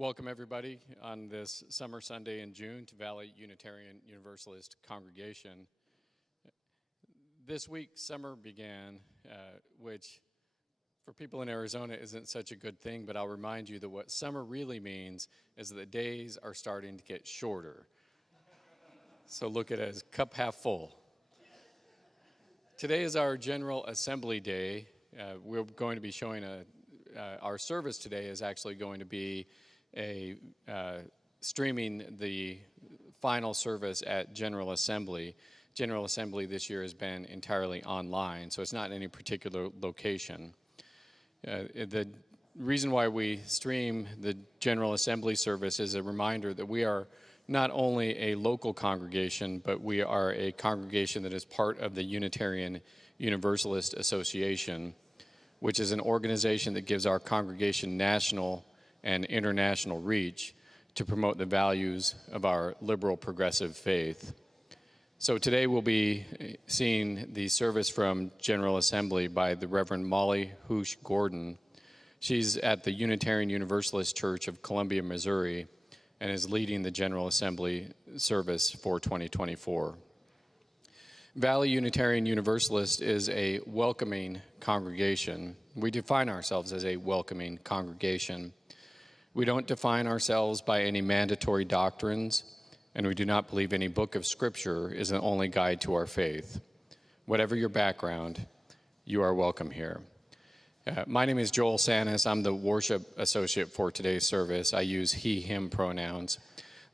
Welcome everybody on this summer Sunday in June to Valley Unitarian Universalist Congregation. This week summer began, which for people in Arizona isn't such a good thing, but I'll remind you that what summer really means is that the days are starting to get shorter. So look at it as cup half full. Today is our General Assembly Day. We're going to be showing our service today is actually going to be streaming the final service at General Assembly. General Assembly this year has been entirely online, so it's not in any particular location. The reason why we stream the General Assembly service is a reminder that we are not only a local congregation, but we are a congregation that is part of the Unitarian Universalist Association, which is an organization that gives our congregation national and international reach to promote the values of our liberal progressive faith. So today we'll be seeing the service from General Assembly by the Reverend Molly Hoosh Gordon. She's at the Unitarian Universalist Church of Columbia, Missouri, and is leading the General Assembly service for 2024. Valley Unitarian Universalist is a welcoming congregation. We define ourselves as a welcoming congregation. We don't define ourselves by any mandatory doctrines, and we do not believe any book of Scripture is the only guide to our faith. Whatever your background, you are welcome here. My name is Joel Sanis. I'm the worship associate for today's service. I use he, him pronouns.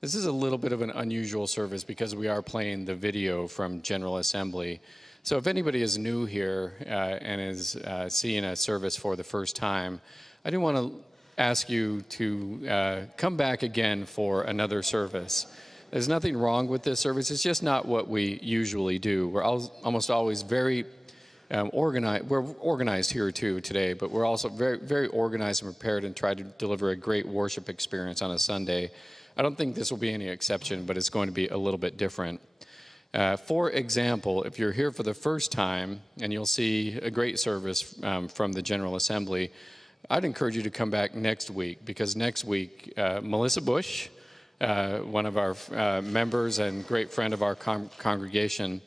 This is a little bit of an unusual service because we are playing the video from General Assembly. So if anybody is new here and is seeing a service for the first time, I do want to ask you to come back again for another service. There's nothing wrong with this service. It's just not what we usually do. We're almost always very organized. We're organized here too today, but we're also very, very organized and prepared and try to deliver a great worship experience on a Sunday. I don't think this will be any exception, but it's going to be a little bit different. For example, if you're here for the first time and you'll see a great service from the General Assembly, I'd encourage you to come back next week, because next week, Melissa Bush, one of our members and great friend of our congregation,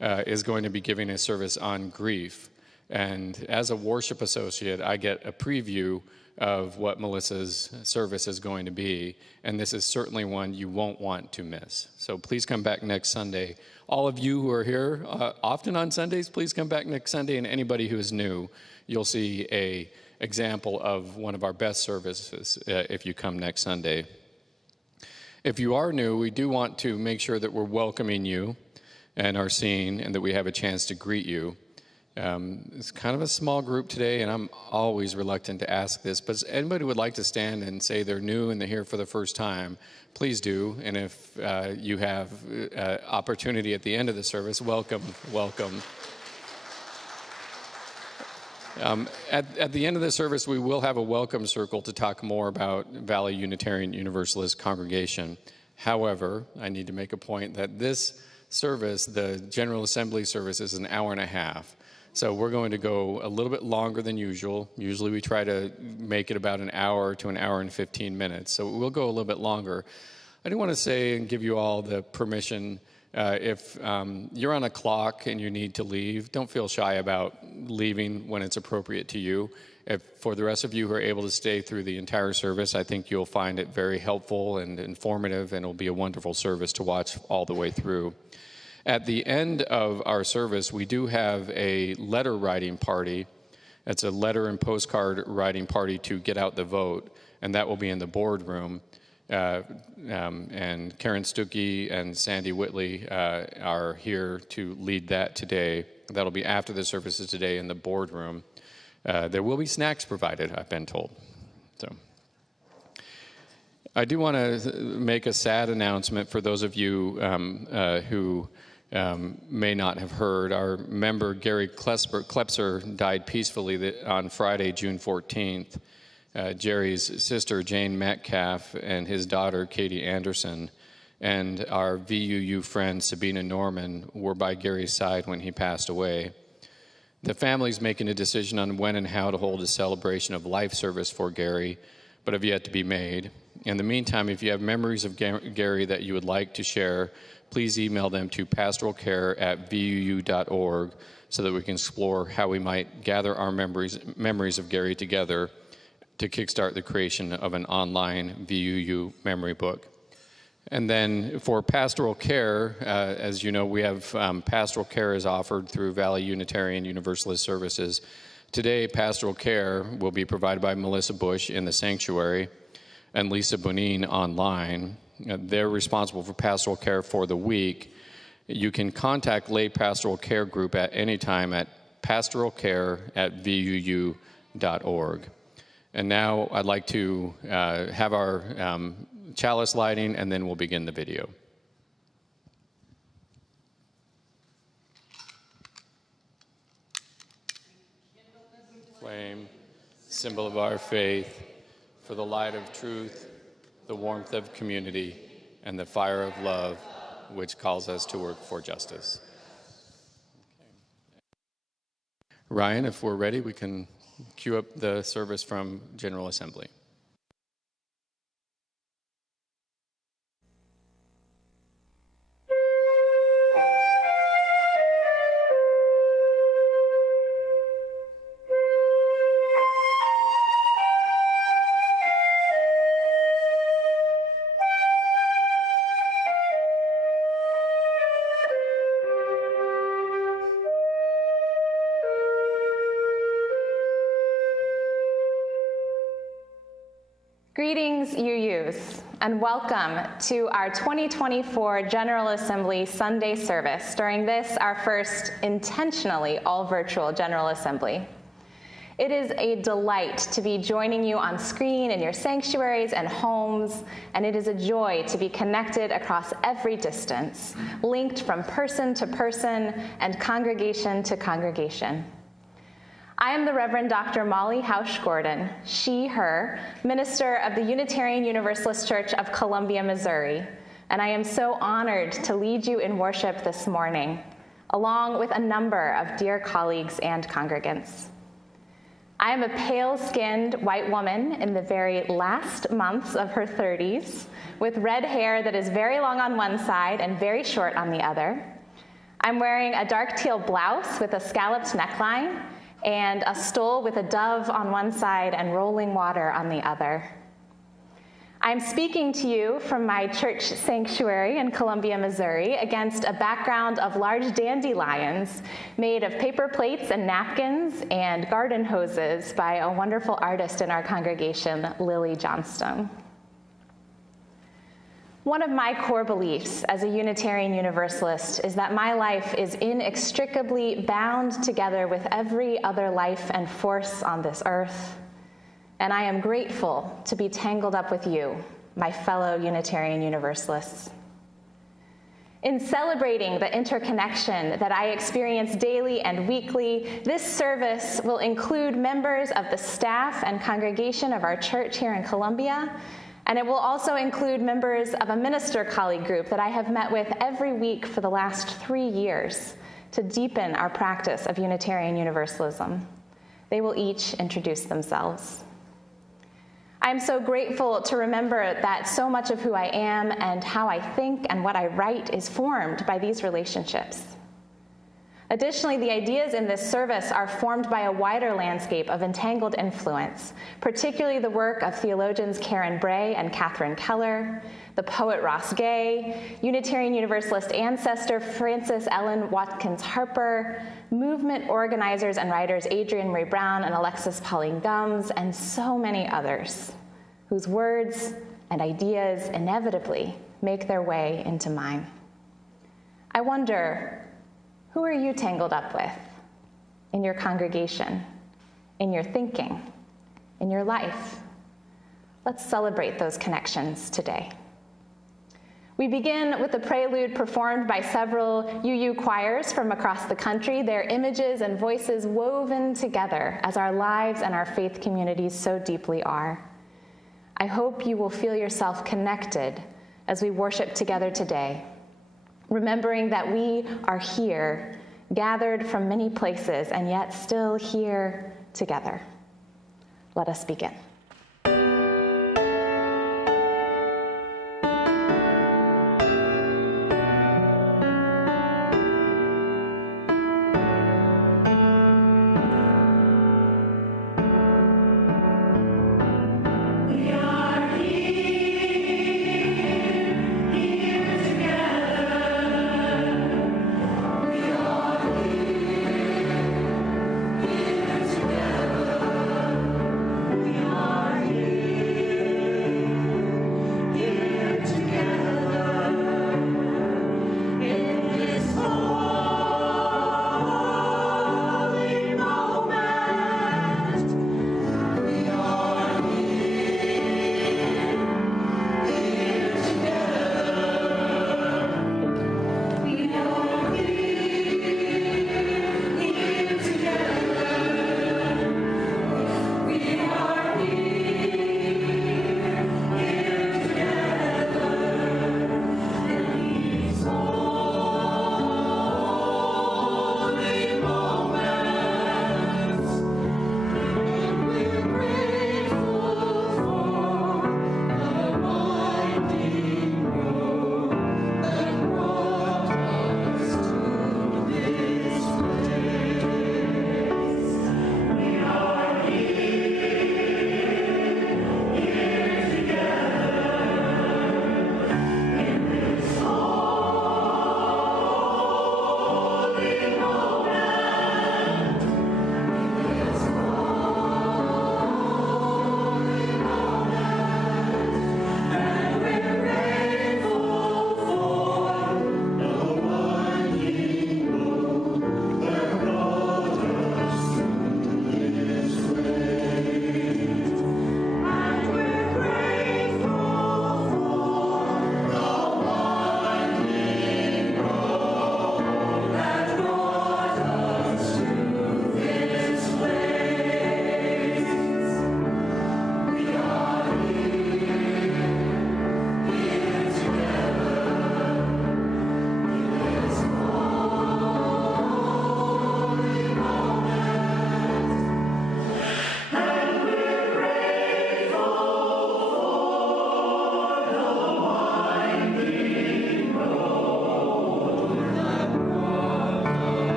is going to be giving a service on grief. And as a worship associate, I get a preview of what Melissa's service is going to be, and this is certainly one you won't want to miss. So please come back next Sunday. All of you who are here often on Sundays, please come back next Sunday, and anybody who is new, you'll see an example of one of our best services if you come next Sunday. If you are new, we do want to make sure that we're welcoming you and are seen, and that we have a chance to greet you. It's kind of a small group today, and I'm always reluctant to ask this, but if anybody would like to stand and say they're new and they're here for the first time, please do. And if you have opportunity at the end of the service, welcome. At the end of the service, we will have a welcome circle to talk more about Valley Unitarian Universalist Congregation. However, I need to make a point that this service, the General Assembly service, is an hour and a half. So we're going to go a little bit longer than usual. Usually we try to make it about an hour to an hour and 15 minutes. So we'll go a little bit longer. I do want to say and give you all the permission, if you're on a clock and you need to leave, don't feel shy about leaving when it's appropriate to you. If for the rest of you who are able to stay through the entire service, I think you'll find it very helpful and informative, and it'll be a wonderful service to watch all the way through. At the end of our service, we do have a letter writing party. It's a letter and postcard writing party to get out the vote, and that will be in the boardroom. And Karen Stuckey and Sandy Whitley are here to lead that today. That'll be after the services today in the boardroom. There will be snacks provided, I've been told. So I do want to make a sad announcement for those of you who may not have heard. Our member, Gary Klepser, died peacefully on Friday, June 14th. Jerry's sister, Jane Metcalf, and his daughter, Katie Anderson, and our VUU friend, Sabina Norman, were by Gary's side when he passed away. The family's making a decision on when and how to hold a celebration of life service for Gary, but have yet to be made. In the meantime, if you have memories of Gary that you would like to share, please email them to pastoralcare@vuu.org so that we can explore how we might gather our memories of Gary together to kickstart the creation of an online VUU memory book. And then for pastoral care, as you know, we have pastoral care is offered through Valley Unitarian Universalist Services. Today, pastoral care will be provided by Melissa Bush in the sanctuary and Lisa Bonin online. They're responsible for pastoral care for the week. You can contact Lay Pastoral Care Group at any time at pastoralcare@vuu.org. And now I'd like to have our chalice lighting, and then we'll begin the video. Flame, symbol of our faith, for the light of truth, the warmth of community, and the fire of love, which calls us to work for justice. Okay. Ryan, if we're ready, we can cue up the service from General Assembly. Greetings, UUs, and welcome to our 2024 General Assembly Sunday service during this, our first intentionally all-virtual General Assembly. It is a delight to be joining you on screen in your sanctuaries and homes, and it is a joy to be connected across every distance, linked from person to person and congregation to congregation. I am the Reverend Dr. Molly Hausch-Gordon, she, her, minister of the Unitarian Universalist Church of Columbia, Missouri, and I am so honored to lead you in worship this morning, along with a number of dear colleagues and congregants. I am a pale-skinned white woman in the very last months of her 30s, with red hair that is very long on one side and very short on the other. I'm wearing a dark teal blouse with a scalloped neckline, and a stole with a dove on one side and rolling water on the other. I'm speaking to you from my church sanctuary in Columbia, Missouri, against a background of large dandelions made of paper plates and napkins and garden hoses by a wonderful artist in our congregation, Lily Johnstone. One of my core beliefs as a Unitarian Universalist is that my life is inextricably bound together with every other life and force on this earth, and I am grateful to be tangled up with you, my fellow Unitarian Universalists. In celebrating the interconnection that I experience daily and weekly, this service will include members of the staff and congregation of our church here in Columbia, and it will also include members of a minister colleague group that I have met with every week for the last 3 years to deepen our practice of Unitarian Universalism. They will each introduce themselves. I am so grateful to remember that so much of who I am and how I think and what I write is formed by these relationships. Additionally, the ideas in this service are formed by a wider landscape of entangled influence, particularly the work of theologians Karen Bray and Catherine Keller, the poet Ross Gay, Unitarian Universalist ancestor Frances Ellen Watkins Harper, movement organizers and writers Adrienne Maree Brown and Alexis Pauline Gumbs, and so many others, whose words and ideas inevitably make their way into mine. I wonder, who are you tangled up with in your congregation, in your thinking, in your life? Let's celebrate those connections today. We begin with a prelude performed by several UU choirs from across the country, their images and voices woven together as our lives and our faith communities so deeply are. I hope you will feel yourself connected as we worship together today, remembering that we are here, gathered from many places, and yet still here together. Let us begin.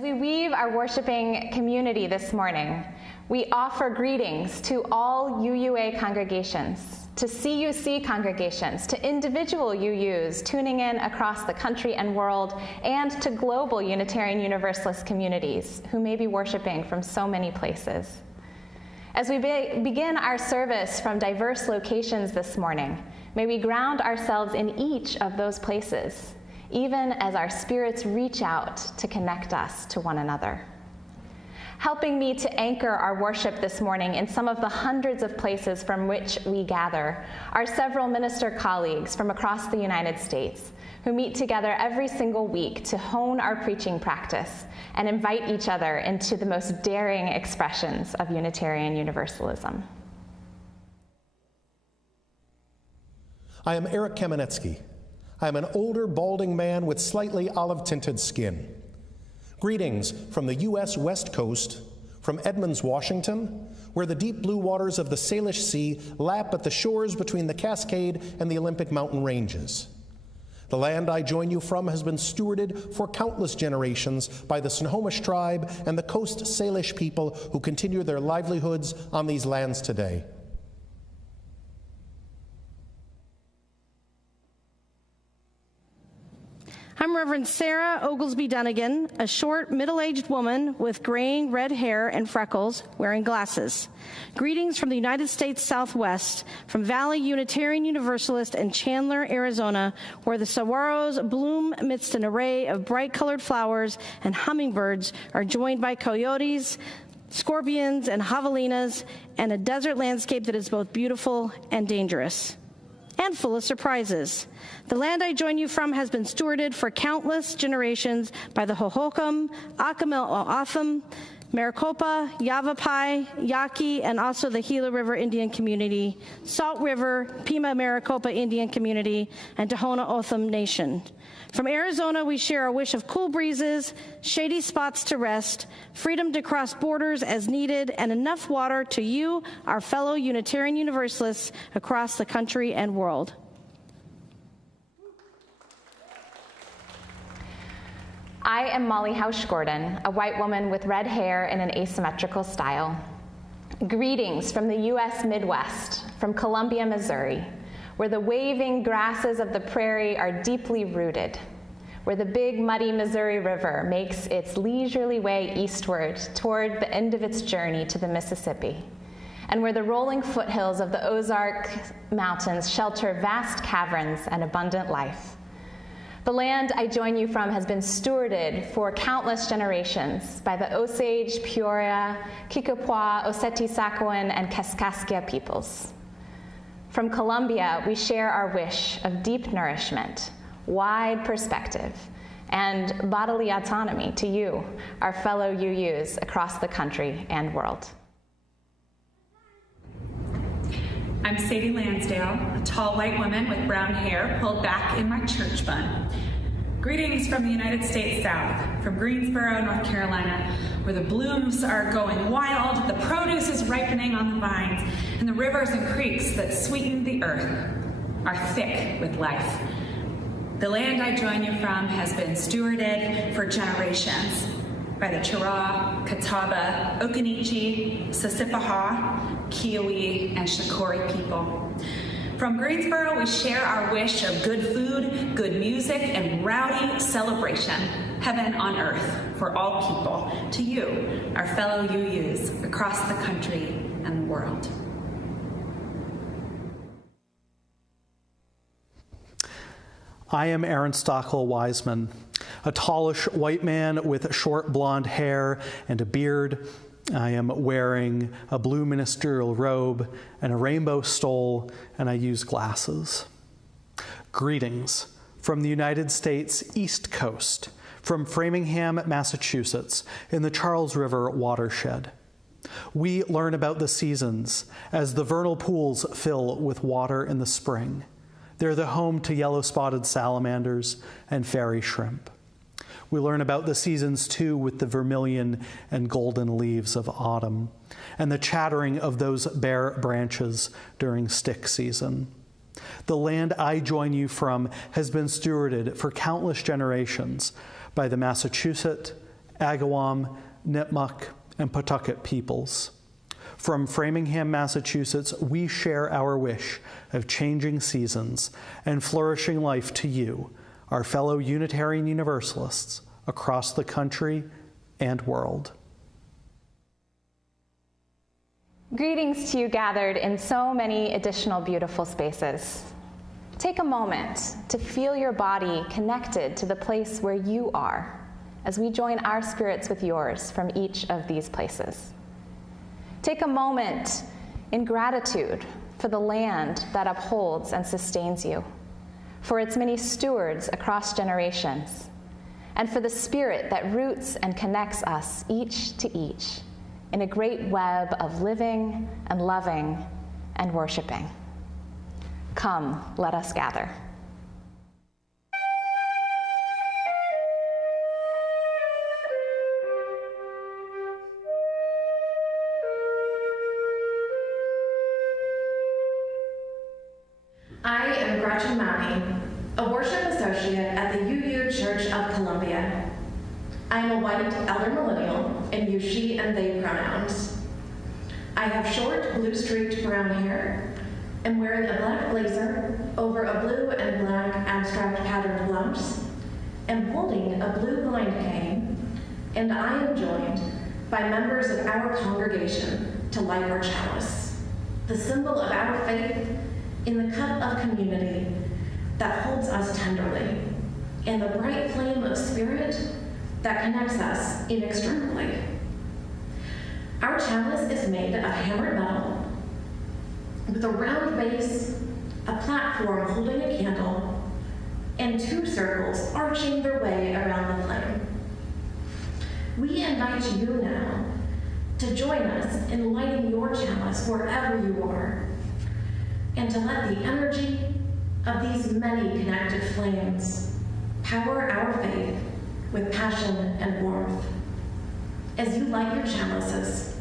As we weave our worshiping community this morning, we offer greetings to all UUA congregations, to CUC congregations, to individual UUs tuning in across the country and world, and to global Unitarian Universalist communities who may be worshiping from so many places. As we begin our service from diverse locations this morning, may we ground ourselves in each of those places, even as our spirits reach out to connect us to one another. Helping me to anchor our worship this morning in some of the hundreds of places from which we gather are several minister colleagues from across the United States who meet together every single week to hone our preaching practice and invite each other into the most daring expressions of Unitarian Universalism. I am Eric Kamenetsky. I am an older, balding man with slightly olive-tinted skin. Greetings from the U.S. West Coast, from Edmonds, Washington, where the deep blue waters of the Salish Sea lap at the shores between the Cascade and the Olympic mountain ranges. The land I join you from has been stewarded for countless generations by the Snohomish tribe and the Coast Salish people who continue their livelihoods on these lands today. I'm Reverend Sarah Oglesby Dunnigan, a short, middle-aged woman with graying red hair and freckles, wearing glasses. Greetings from the United States Southwest, from Valley Unitarian Universalist and Chandler, Arizona, where the saguaros bloom amidst an array of bright-colored flowers and hummingbirds are joined by coyotes, scorpions, and javelinas, and a desert landscape that is both beautiful and dangerous, and full of surprises. The land I join you from has been stewarded for countless generations by the Hohokam, Akamil-Oatham, Maricopa, Yavapai, Yaqui, and also the Gila River Indian Community, Salt River, Pima Maricopa Indian Community, and Tohono O'odham Nation. From Arizona, we share a wish of cool breezes, shady spots to rest, freedom to cross borders as needed, and enough water to you, our fellow Unitarian Universalists across the country and world. I am Molly Hausch-Gordon, a white woman with red hair in an asymmetrical style. Greetings from the U.S. Midwest, from Columbia, Missouri, where the waving grasses of the prairie are deeply rooted, where the big muddy Missouri River makes its leisurely way eastward toward the end of its journey to the Mississippi, and where the rolling foothills of the Ozark Mountains shelter vast caverns and abundant life. The land I join you from has been stewarded for countless generations by the Osage, Peoria, Kikapwa, Oceti-Sakowin, and Kaskaskia peoples. From Columbia, we share our wish of deep nourishment, wide perspective, and bodily autonomy to you, our fellow UUs across the country and world. I'm Sadie Lansdale, a tall white woman with brown hair pulled back in my church bun. Greetings from the United States South, from Greensboro, North Carolina, where the blooms are going wild, the produce is ripening on the vines, and the rivers and creeks that sweeten the earth are thick with life. The land I join you from has been stewarded for generations by the Chiraw, Catawba, Occaneechi, Sissipahaw, Kiowa, and Shakori people. From Greensboro, we share our wish of good food, good music, and rowdy celebration, heaven on earth for all people, to you, our fellow UUs across the country and the world. I am Aaron Stockel-Wiseman, a tallish white man with short blonde hair and a beard. I am wearing a blue ministerial robe and a rainbow stole, and I use glasses. Greetings from the United States East Coast, from Framingham, Massachusetts, in the Charles River watershed. We learn about the seasons as the vernal pools fill with water in the spring. They're the home to yellow-spotted salamanders and fairy shrimp. We learn about the seasons, too, with the vermilion and golden leaves of autumn and the chattering of those bare branches during stick season. The land I join you from has been stewarded for countless generations by the Massachusetts Agawam, Nipmuc, and Pawtucket peoples. From Framingham, Massachusetts, we share our wish of changing seasons and flourishing life to you, our fellow Unitarian Universalists across the country and world. Greetings to you gathered in so many additional beautiful spaces. Take a moment to feel your body connected to the place where you are as we join our spirits with yours from each of these places. Take a moment in gratitude for the land that upholds and sustains you, for its many stewards across generations, and for the spirit that roots and connects us each to each in a great web of living and loving and worshiping. Come, let us gather. I am Gretchen Mauney, a worship associate at the UU Church of Columbia. I am a white elder millennial and use she and they pronouns. I have short, blue-streaked brown hair, am wearing a black blazer over a blue and black abstract patterned blouse, am holding a blue blind cane, and I am joined by members of our congregation to light our chalice, the symbol of our faith in the cup of community that holds us tenderly, and the bright flame of spirit that connects us inextricably. Our chalice is made of hammered metal, with a round base, a platform holding a candle, and two circles arching their way around the flame. We invite you now to join us in lighting your chalice wherever you are, and to let the energy of these many connected flames power our faith with passion and warmth. As you light your chalices,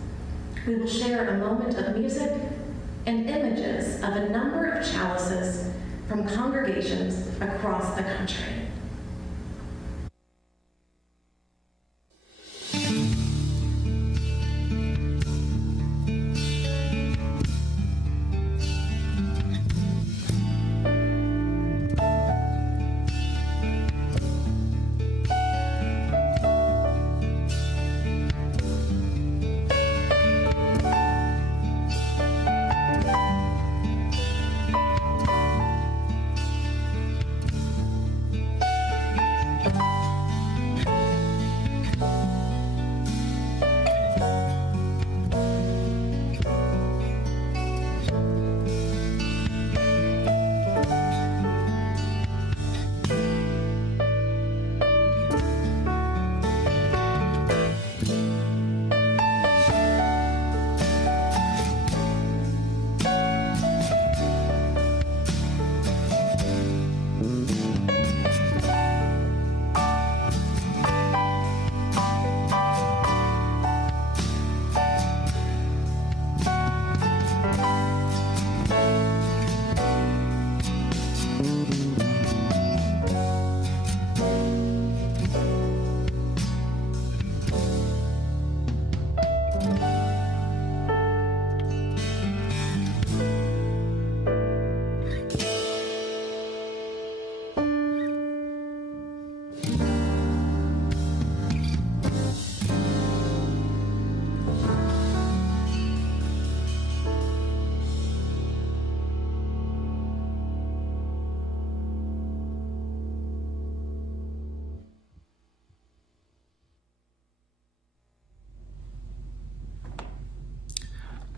we will share a moment of music and images of a number of chalices from congregations across the country.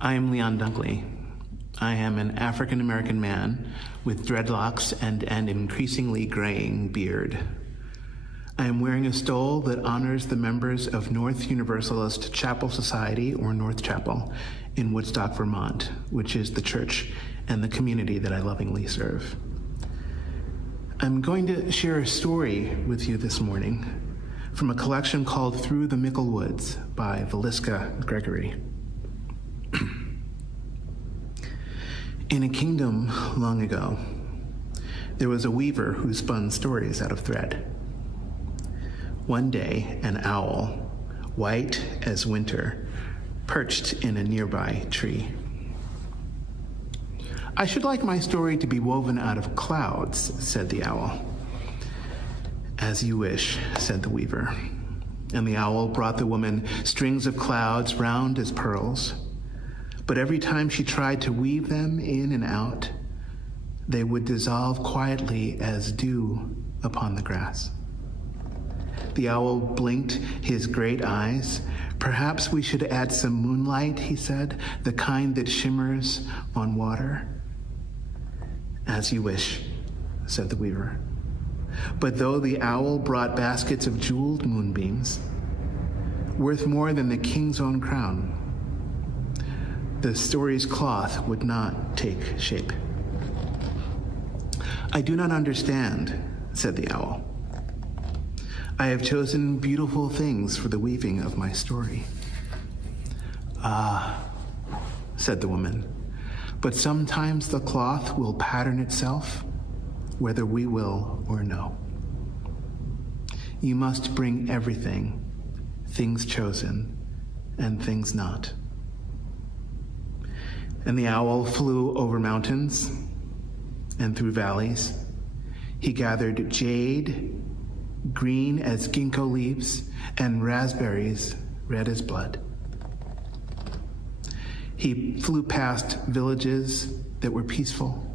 I am Leon Dunkley. I am an African-American man with dreadlocks and an increasingly graying beard. I am wearing a stole that honors the members of North Universalist Chapel Society, or North Chapel, in Woodstock, Vermont, which is the church and the community that I lovingly serve. I'm going to share a story with you this morning from a collection called Through the Mickle Woods by Valiska Gregory. In a kingdom long ago, there was a weaver who spun stories out of thread. One day, an owl white as winter, perched in a nearby tree. I should like my story to be woven out of clouds, said the owl. As you wish, said the weaver. And the owl brought the woman strings of clouds round as pearls. But every time she tried to weave them in and out, they would dissolve quietly as dew upon the grass. The owl blinked his great eyes. Perhaps we should add some moonlight, he said, the kind that shimmers on water. As you wish, said the weaver. But though the owl brought baskets of jeweled moonbeams, worth more than the king's own crown, the story's cloth would not take shape. I do not understand, said the owl. I have chosen beautiful things for the weaving of my story. Ah, said the woman, but sometimes the cloth will pattern itself, whether we will or no. You must bring everything, things chosen and things not. And the owl flew over mountains and through valleys. He gathered jade, green as ginkgo leaves, and raspberries red as blood. He flew past villages that were peaceful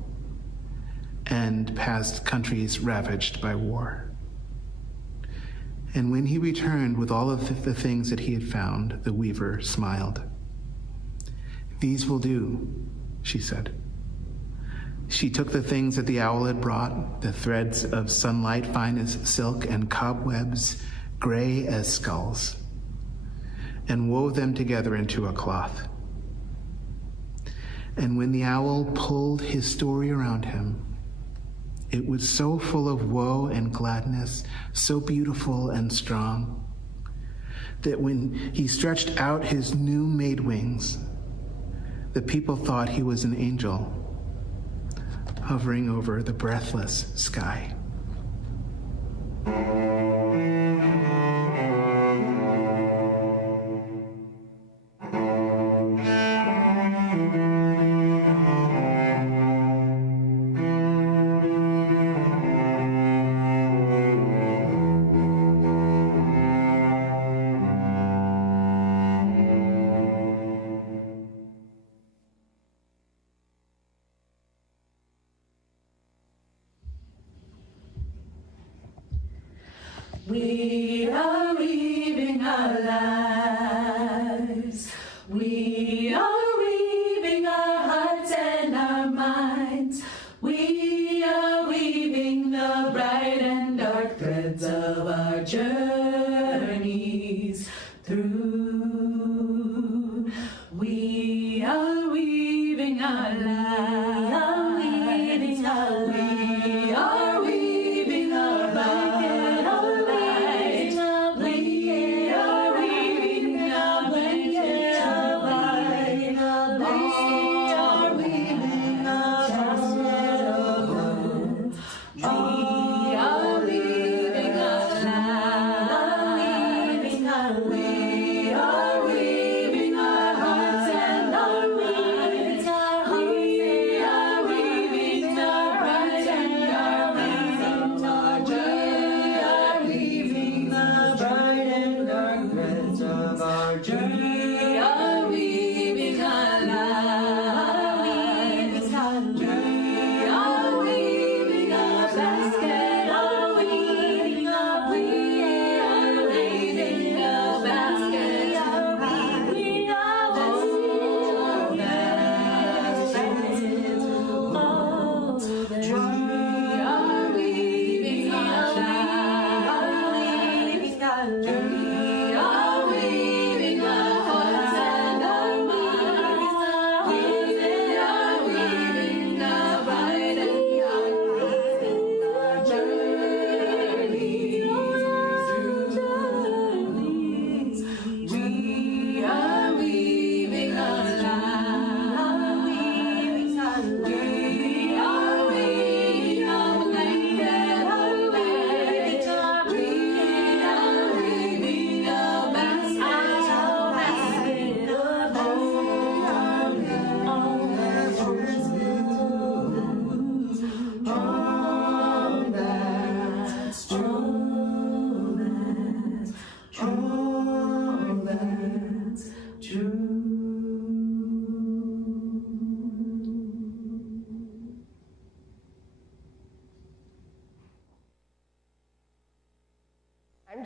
and past countries ravaged by war. And when he returned with all of the things that he had found, the weaver smiled. These will do, she said. She took the things that the owl had brought, the threads of sunlight fine as silk and cobwebs gray as skulls, and wove them together into a cloth. And when the owl pulled his story around him, it was so full of woe and gladness, so beautiful and strong, that when he stretched out his new-made wings, the people thought he was an angel hovering over the breathless sky. We are weaving our lives. We are weaving our hearts and our minds. We are weaving the bright and dark threads of our journeys through. We are weaving our lives. We are weaving our lives.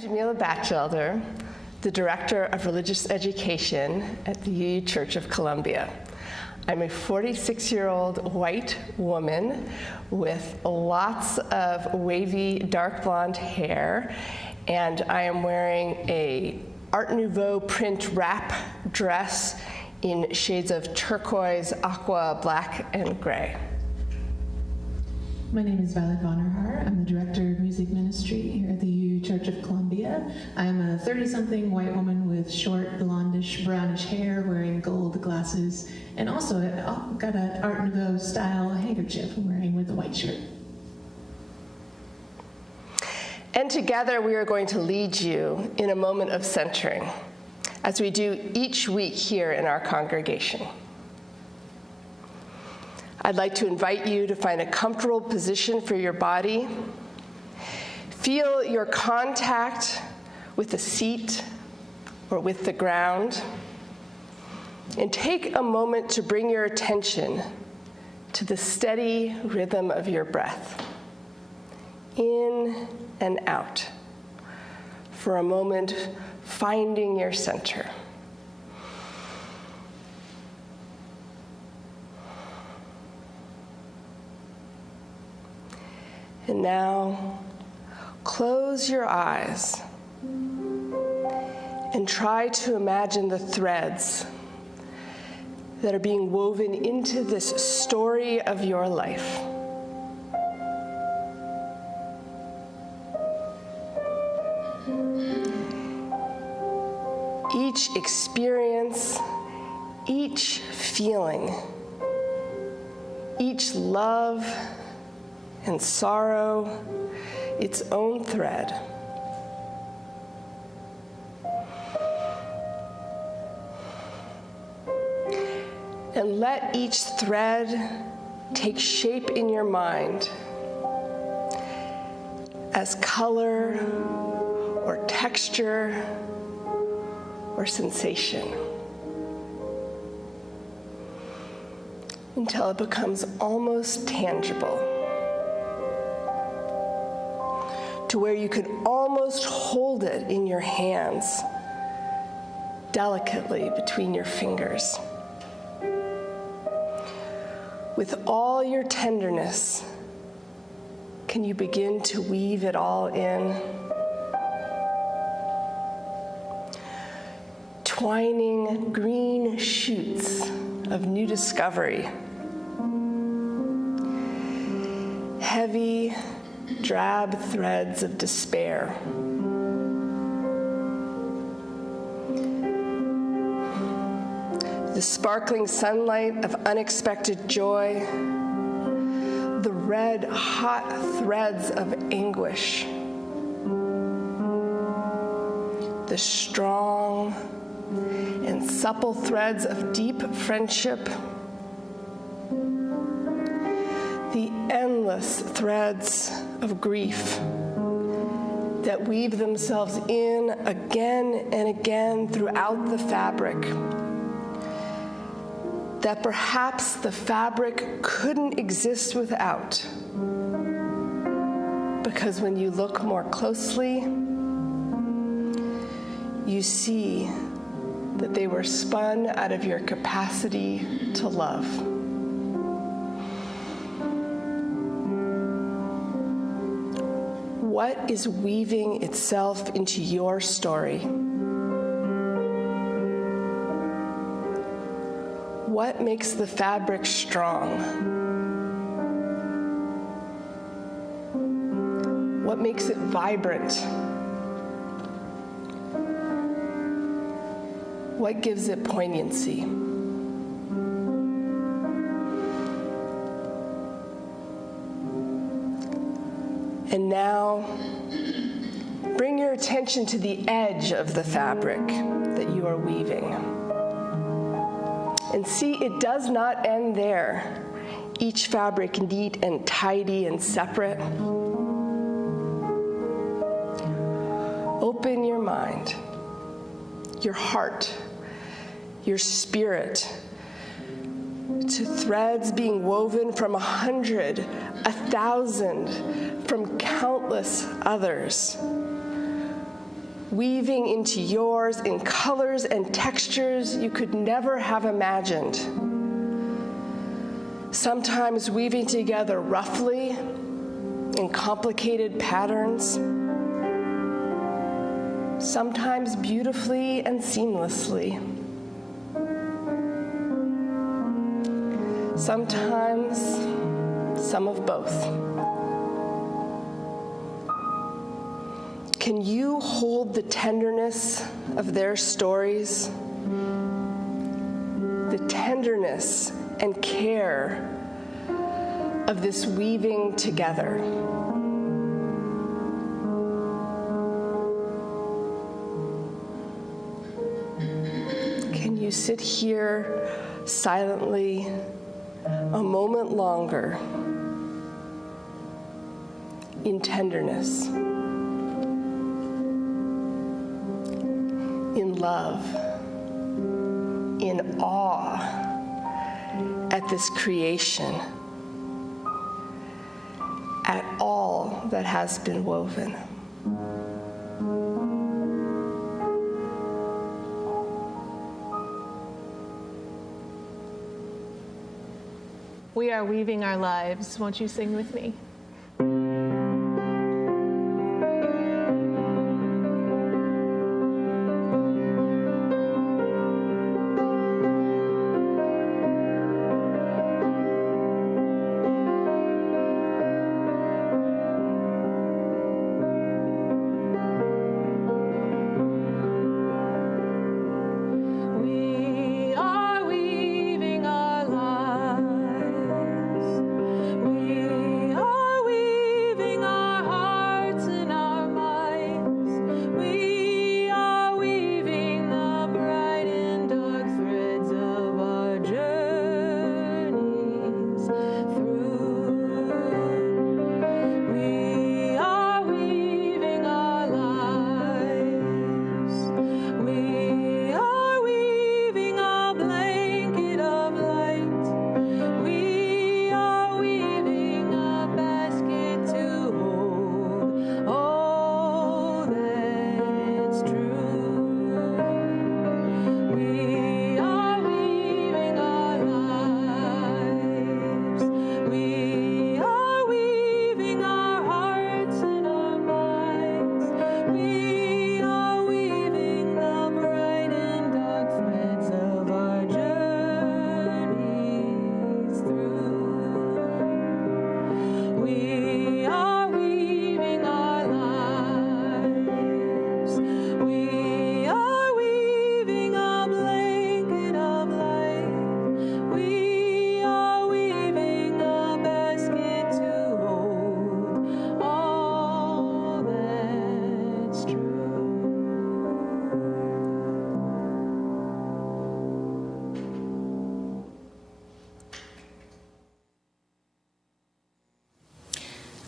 Jamila Batchelder, the Director of Religious Education at the UU Church of Columbia. I'm a 46-year-old white woman with lots of wavy dark blonde hair, and I am wearing a Art Nouveau print wrap dress in shades of turquoise, aqua, black, and gray. My name is Violet Vonnerhaar. I'm the Director of Music Ministry here at the UU Church of Columbia. I'm a 30-something white woman with short, blondish, brownish hair, wearing gold glasses, and also got an Art Nouveau style handkerchief I'm wearing with a white shirt. And together we are going to lead you in a moment of centering, as we do each week here in our congregation. I'd like to invite you to find a comfortable position for your body. Feel your contact with the seat or with the ground. And take a moment to bring your attention to the steady rhythm of your breath, in and out. For a moment, finding your center. And now, close your eyes and try to imagine the threads that are being woven into this story of your life. Each experience, each feeling, each love and sorrow, its own thread. And let each thread take shape in your mind as color or texture or sensation, until it becomes almost tangible, to where you could almost hold it in your hands, delicately between your fingers. With all your tenderness, can you begin to weave it all in? Twining green shoots of new discovery, heavy, drab threads of despair. The sparkling sunlight of unexpected joy, the red hot threads of anguish, the strong and supple threads of deep friendship, the endless threads of grief that weave themselves in again and again throughout the fabric, that perhaps the fabric couldn't exist without, because when you look more closely, you see that they were spun out of your capacity to love. What is weaving itself into your story? What makes the fabric strong? What makes it vibrant? What gives it poignancy? And now, bring your attention to the edge of the fabric that you are weaving. And see, it does not end there. Each fabric neat and tidy and separate. Open your mind, your heart, your spirit, to threads being woven from 100, 1,000, from countless others, weaving into yours in colors and textures you could never have imagined. Sometimes weaving together roughly in complicated patterns, sometimes beautifully and seamlessly, sometimes some of both. Can you hold the tenderness of their stories, the tenderness and care of this weaving together? Can you sit here silently a moment longer in tenderness, in love, in awe at this creation, at all that has been woven? We are weaving our lives. Won't you sing with me?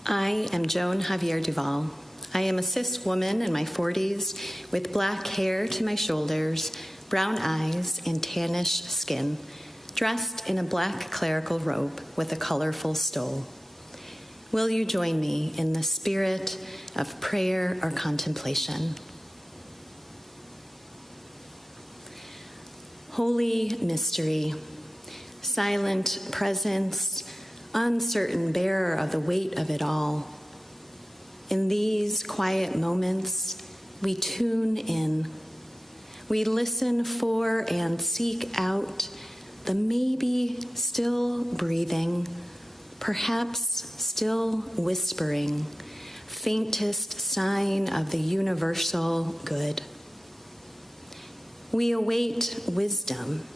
I am Joan Javier Duval. I am a cis woman in my 40s with black hair to my shoulders, brown eyes, and tannish skin, dressed in a black clerical robe with a colorful stole. Will you join me in the spirit of prayer or contemplation? Holy mystery, silent presence, uncertain bearer of the weight of it all. In these quiet moments, we tune in. We listen for and seek out the maybe still breathing, perhaps still whispering, faintest sign of the universal good. We await wisdom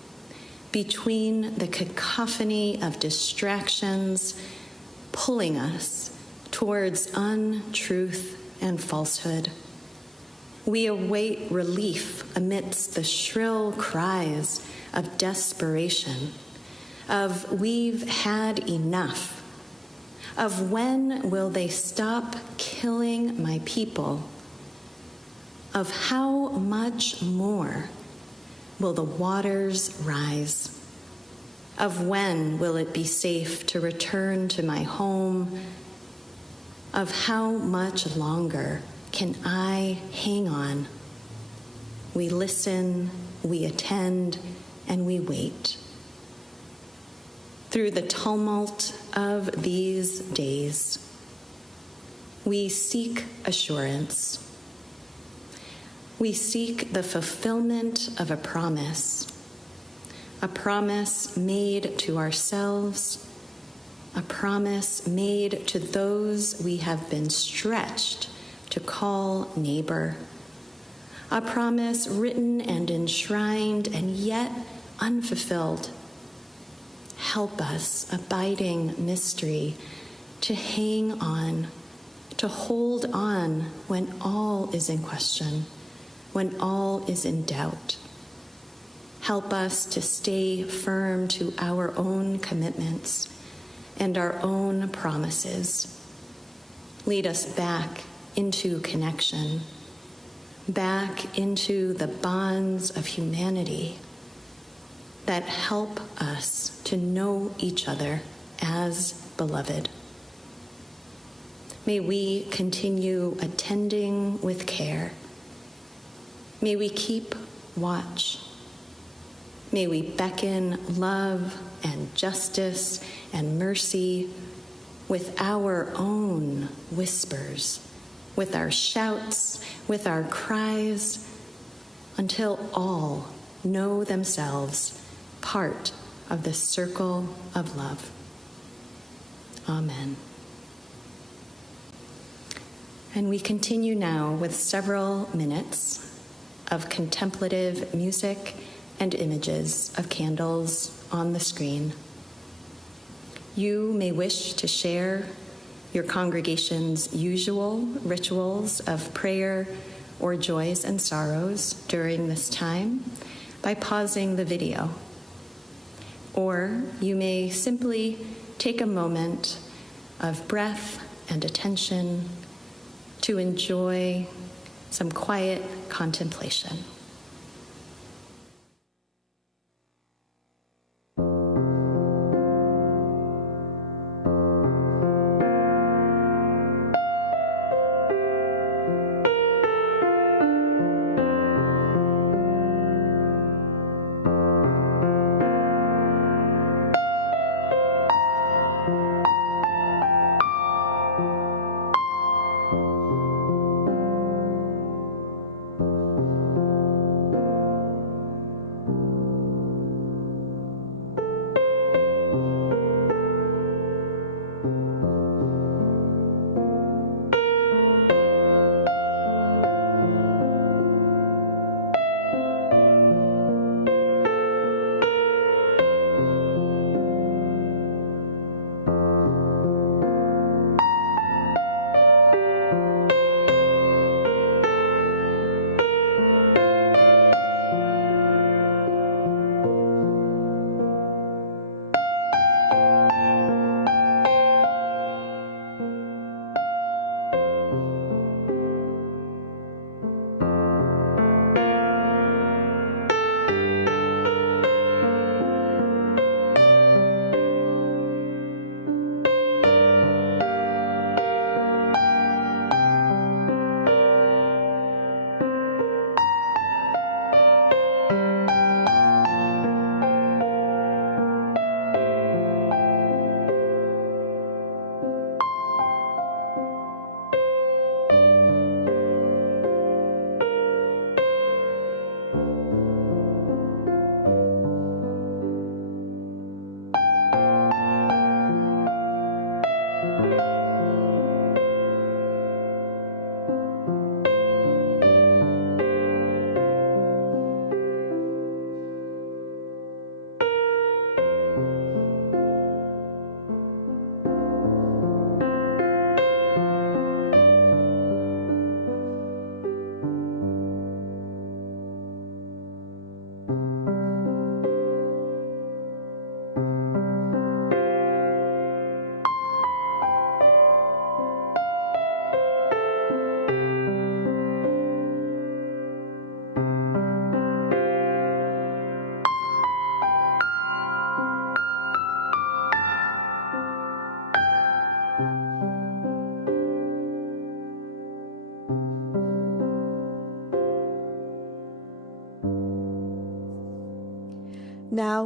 between the cacophony of distractions pulling us towards untruth and falsehood. We await relief amidst the shrill cries of desperation, of we've had enough, of when will they stop killing my people, of how much more will the waters rise, of when will it be safe to return to my home, of how much longer can I hang on we listen, we attend, and we wait. Through the tumult of these days, we seek assurance. We seek the fulfillment of a promise made to ourselves, a promise made to those we have been stretched to call neighbor, a promise written and enshrined and yet unfulfilled. Help us, abiding mystery, to hang on, to hold on when all is in question, when all is in doubt. Help us to stay firm to our own commitments and our own promises. Lead us back into connection, back into the bonds of humanity that help us to know each other as beloved. May we continue attending with care. May we keep watch. May we beckon love and justice and mercy with our own whispers, with our shouts, with our cries, until all know themselves part of the circle of love. Amen. And we continue now with several minutes of contemplative music and images of candles on the screen. You may wish to share your congregation's usual rituals of prayer or joys and sorrows during this time by pausing the video. Or you may simply take a moment of breath and attention to enjoy some quiet contemplation.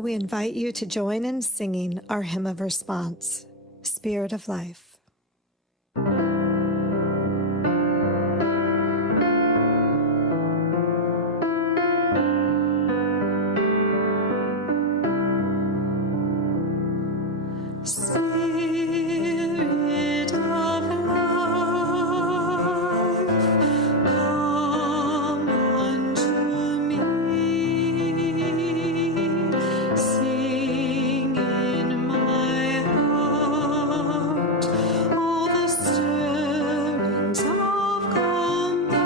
we invite you to join in singing our hymn of response, Spirit of Life. Spirit of life, come unto me. Sing in my heart all the stirrings of compassion.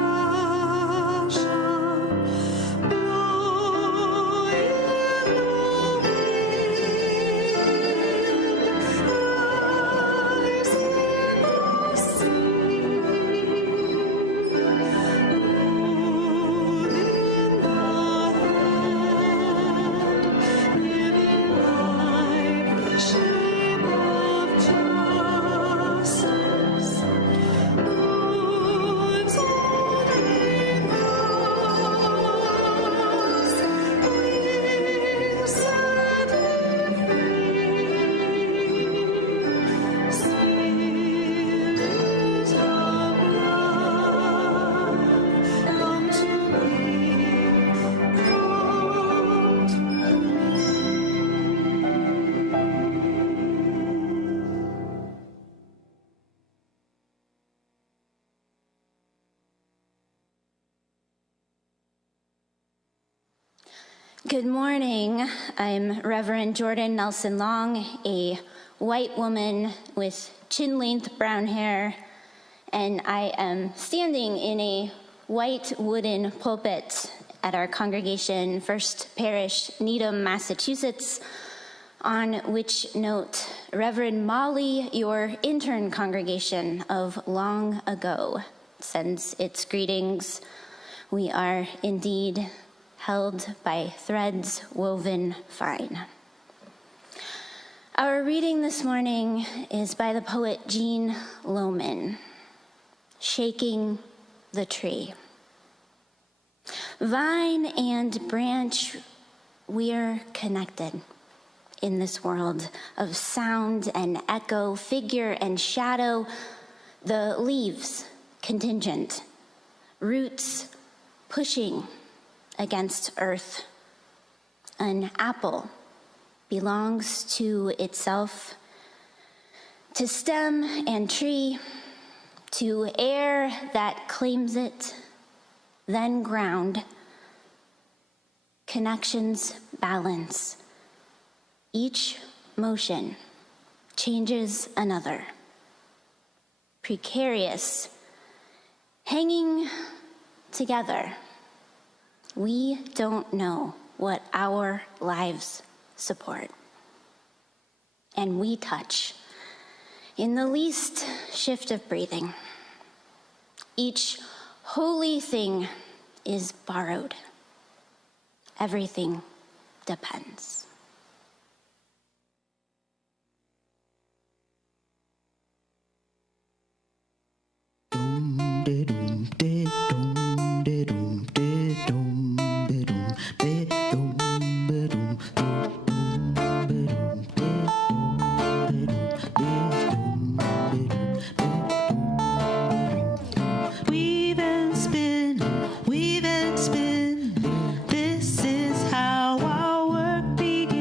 Blow in the Good morning. I'm Reverend Jordan Nelson Long, a white woman with chin-length brown hair, and I am standing in a white wooden pulpit at our congregation, First Parish, Needham, Massachusetts, on which note Reverend Molly, your intern congregation of long ago, sends its greetings. We are indeed held by threads woven fine. Our reading this morning is by the poet Jean Lohman, Shaking the Tree. Vine and branch, we're connected in this world of sound and echo, figure and shadow, the leaves contingent, roots pushing against earth. An apple belongs to itself, to stem and tree, to air that claims it, then ground. Connections balance. Each motion changes another. Precarious, hanging together. We don't know what our lives support. And we touch in the least shift of breathing. Each holy thing is borrowed. Everything depends. Weave and spin, this is how our work begins.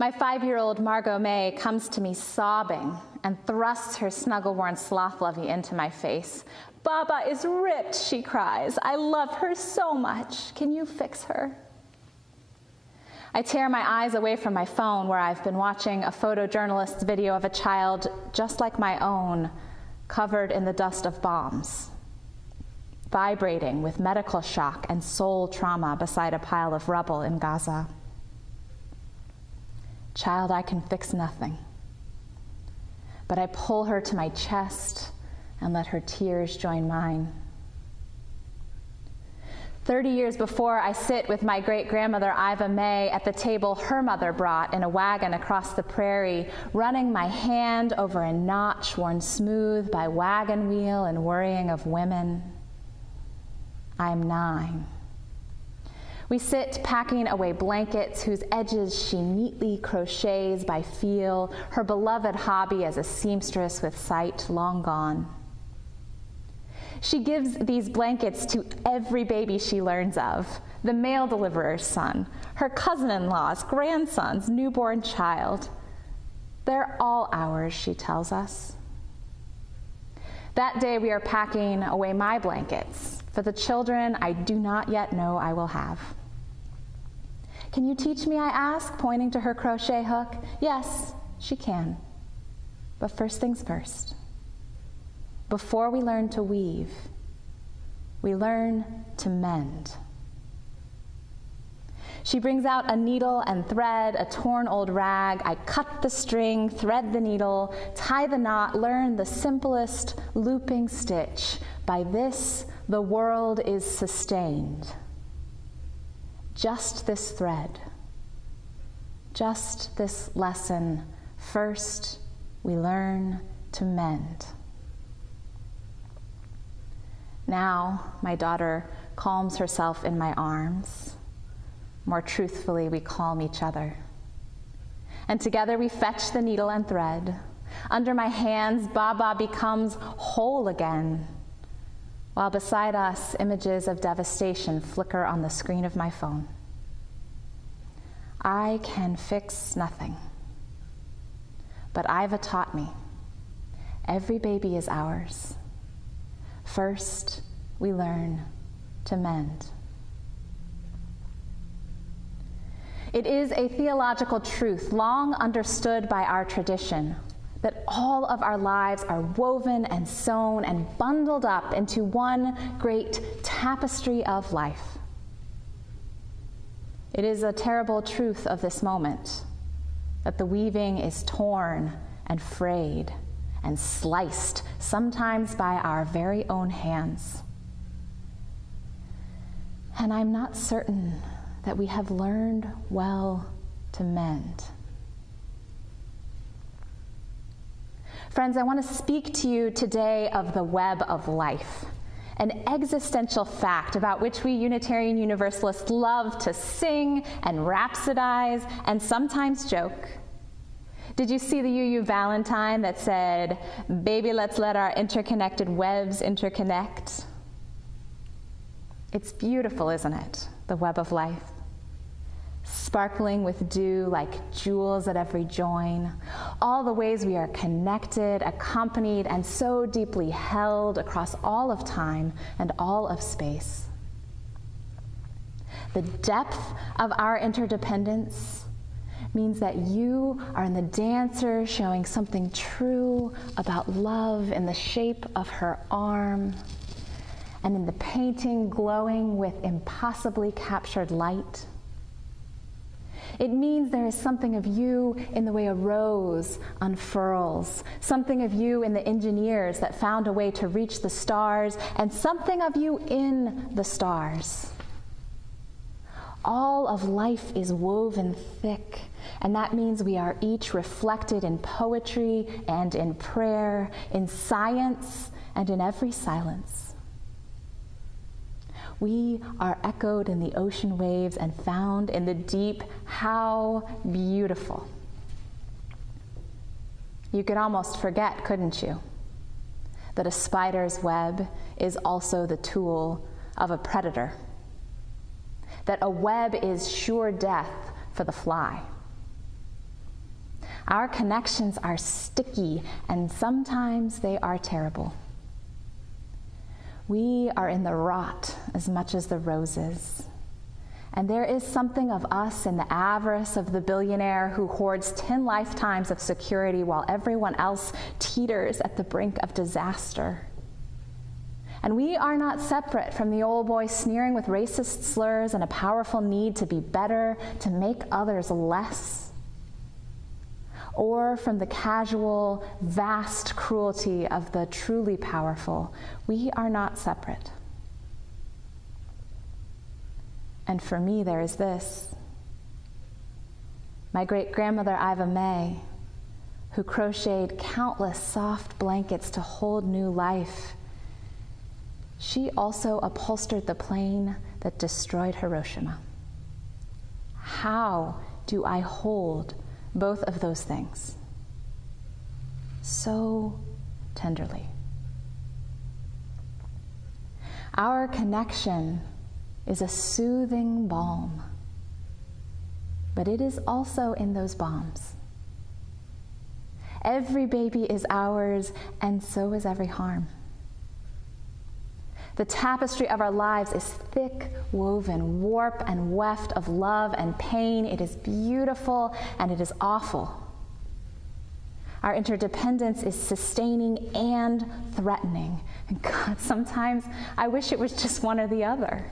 My 5-year-old Margot May comes to me sobbing and thrusts her snuggle-worn sloth lovey into my face. "Baba is ripped," she cries. "I love her so much. Can you fix her?" I tear my eyes away from my phone, where I've been watching a photojournalist's video of a child just like my own, covered in the dust of bombs, vibrating with medical shock and soul trauma beside a pile of rubble in Gaza. Child, I can fix nothing. But I pull her to my chest and let her tears join mine. 30 years before, I sit with my great-grandmother Iva May at the table her mother brought in a wagon across the prairie, running my hand over a notch worn smooth by wagon wheel and worrying of women. I'm 9. We sit packing away blankets whose edges she neatly crochets by feel, her beloved hobby as a seamstress with sight long gone. She gives these blankets to every baby she learns of, the mail deliverer's son, her cousin-in-law's grandson's newborn child. They're all ours, she tells us. That day we are packing away my blankets for the children I do not yet know I will have. "Can you teach me?" I ask, pointing to her crochet hook. Yes, she can. But first things first. Before we learn to weave, we learn to mend. She brings out a needle and thread, a torn old rag. I cut the string, thread the needle, tie the knot, learn the simplest looping stitch. By this, the world is sustained. Just this thread, just this lesson. First, we learn to mend. Now, my daughter calms herself in my arms. More truthfully, we calm each other. And together we fetch the needle and thread. Under my hands, Baba becomes whole again, while beside us, images of devastation flicker on the screen of my phone. I can fix nothing, but Iva taught me, every baby is ours. First, we learn to mend. It is a theological truth long understood by our tradition that all of our lives are woven and sewn and bundled up into one great tapestry of life. It is a terrible truth of this moment that the weaving is torn and frayed and sliced, sometimes by our very own hands. And I'm not certain that we have learned well to mend. Friends, I want to speak to you today of the web of life, an existential fact about which we Unitarian Universalists love to sing and rhapsodize and sometimes joke. Did you see the UU Valentine that said, "Baby, let's let our interconnected webs interconnect"? It's beautiful, isn't it? The web of life. Sparkling with dew like jewels at every join. All the ways we are connected, accompanied, and so deeply held across all of time and all of space. The depth of our interdependence means that you are in the dancer showing something true about love in the shape of her arm, and in the painting glowing with impossibly captured light. It means there is something of you in the way a rose unfurls, something of you in the engineers that found a way to reach the stars, and something of you in the stars. All of life is woven thick, and that means we are each reflected in poetry and in prayer, in science and in every silence. We are echoed in the ocean waves and found in the deep. How beautiful. You could almost forget, couldn't you, that a spider's web is also the tool of a predator, that a web is sure death for the fly. Our connections are sticky, and sometimes they are terrible. We are in the rot as much as the roses. And there is something of us in the avarice of the billionaire who hoards 10 lifetimes of security while everyone else teeters at the brink of disaster. And we are not separate from the old boy sneering with racist slurs and a powerful need to be better, to make others less. Or from the casual, vast cruelty of the truly powerful. We are not separate. And for me, there is this. My great-grandmother, Iva May, who crocheted countless soft blankets to hold new life, she also upholstered the plane that destroyed Hiroshima. How do I hold both of those things so tenderly? Our connection is a soothing balm, but it is also in those bombs. Every baby is ours, and so is every harm. The tapestry of our lives is thick, woven, warp and weft of love and pain. It is beautiful and it is awful. Our interdependence is sustaining and threatening. And God, sometimes I wish it was just one or the other.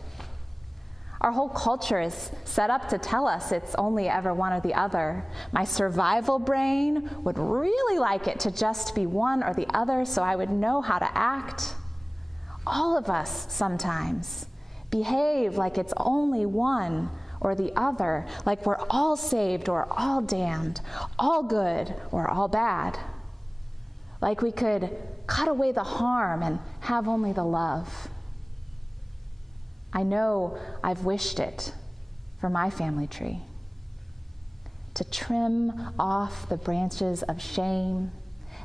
Our whole culture is set up to tell us it's only ever one or the other. My survival brain would really like it to just be one or the other so I would know how to act. All of us sometimes behave like it's only one or the other, like we're all saved or all damned, all good or all bad. Like we could cut away the harm and have only the love. I know I've wished it for my family tree, to trim off the branches of shame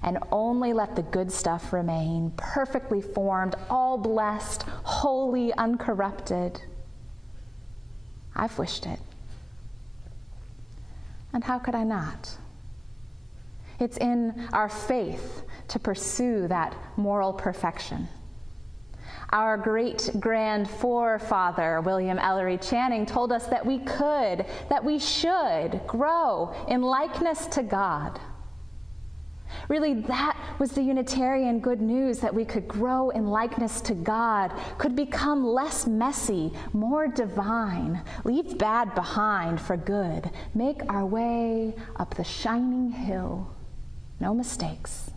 and only let the good stuff remain, perfectly formed, all blessed, holy, uncorrupted. I've wished it. And how could I not? It's in our faith to pursue that moral perfection. Our great-grand forefather, William Ellery Channing, told us that we could, that we should grow in likeness to God. Really, that was the Unitarian good news, that we could grow in likeness to God, could become less messy, more divine, leave bad behind for good, make our way up the shining hill, no mistakes.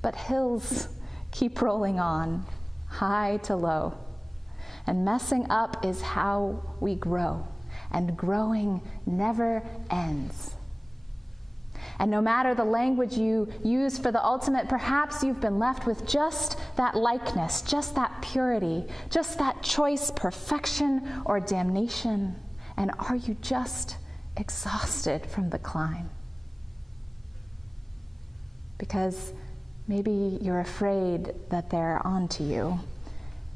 But hills keep rolling on, high to low, and messing up is how we grow, and growing never ends. And no matter the language you use for the ultimate, perhaps you've been left with just that likeness, just that purity, just that choice, perfection or damnation. And are you just exhausted from the climb? Because maybe you're afraid that they're onto you,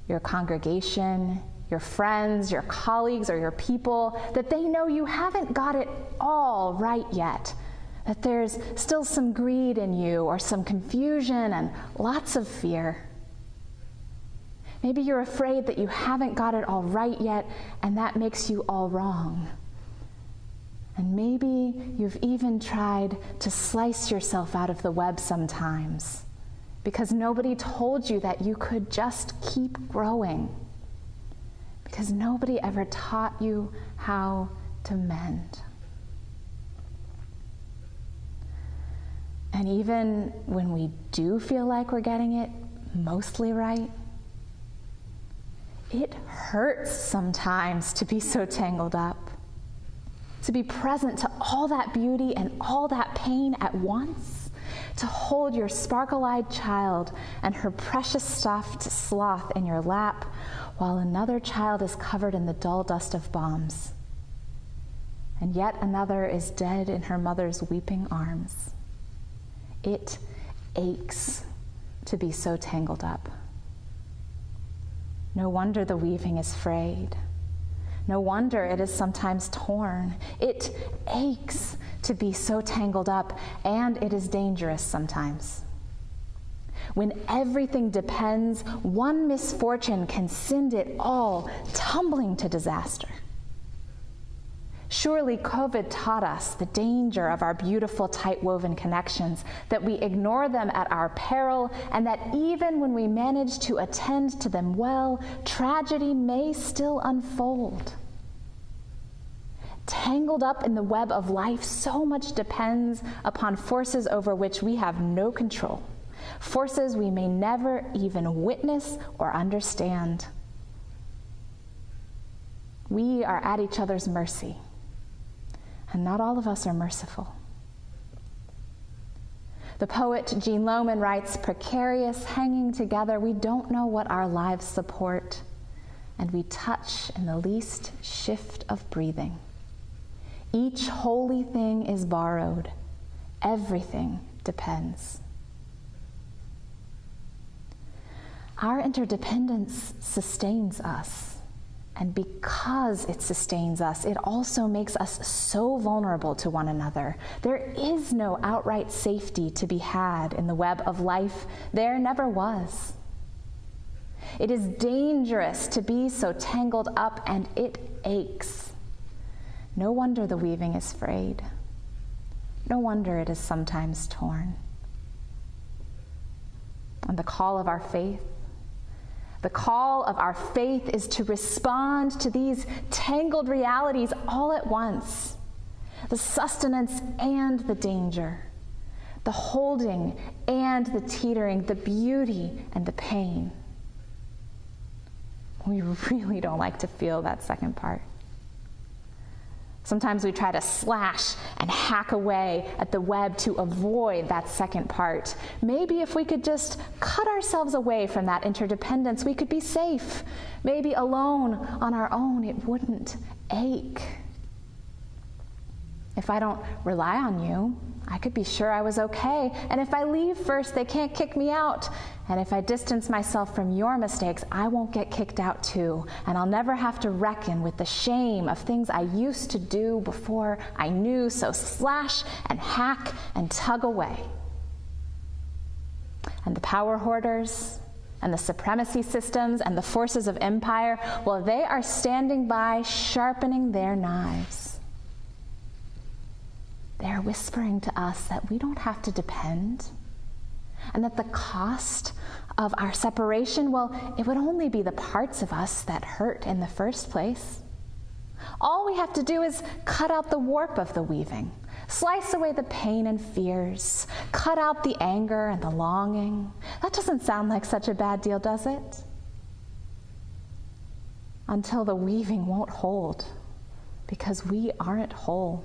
your congregation, your friends, your colleagues, or your people, that they know you haven't got it all right yet, that there's still some greed in you or some confusion and lots of fear. Maybe you're afraid that you haven't got it all right yet, and that makes you all wrong. And maybe you've even tried to slice yourself out of the web sometimes because nobody told you that you could just keep growing, because nobody ever taught you how to mend. And even when we do feel like we're getting it mostly right, It hurts sometimes to be so tangled up, to be present to all that beauty and all that pain at once, to hold your sparkle-eyed child and her precious stuffed sloth in your lap while another child is covered in the dull dust of bombs, and yet another is dead in her mother's weeping arms. It aches to be so tangled up. No wonder the weaving is frayed. No wonder it is sometimes torn. It aches to be so tangled up, and it is dangerous sometimes. When everything depends, one misfortune can send it all tumbling to disaster. Surely COVID taught us the danger of our beautiful, tight-woven connections, that we ignore them at our peril, and that even when we manage to attend to them well, tragedy may still unfold. Tangled up in the web of life, so much depends upon forces over which we have no control, forces we may never even witness or understand. We are at each other's mercy, and not all of us are merciful. The poet Jean Lohman writes, "Precarious, hanging together, we don't know what our lives support, and we touch in the least shift of breathing. Each holy thing is borrowed, everything depends." Our interdependence sustains us. And because it sustains us, it also makes us so vulnerable to one another. There is no outright safety to be had in the web of life. There never was. It is dangerous to be so tangled up, and it aches. No wonder the weaving is frayed. No wonder it is sometimes torn. And the call of our faith is to respond to these tangled realities all at once. The sustenance and the danger, the holding and the teetering, the beauty and the pain. We really don't like to feel that second part. Sometimes we try to slash and hack away at the web to avoid that second part. Maybe if we could just cut ourselves away from that interdependence, we could be safe. Maybe alone on our own, it wouldn't ache. If I don't rely on you, I could be sure I was okay. And if I leave first, they can't kick me out. And if I distance myself from your mistakes, I won't get kicked out too. And I'll never have to reckon with the shame of things I used to do before I knew. So slash and hack and tug away. And the power hoarders and the supremacy systems and the forces of empire, well, they are standing by, sharpening their knives. They're whispering to us that we don't have to depend, and that the cost of our separation, well, it would only be the parts of us that hurt in the first place. All we have to do is cut out the warp of the weaving, slice away the pain and fears, cut out the anger and the longing. That doesn't sound like such a bad deal, does it? Until the weaving won't hold, because we aren't whole.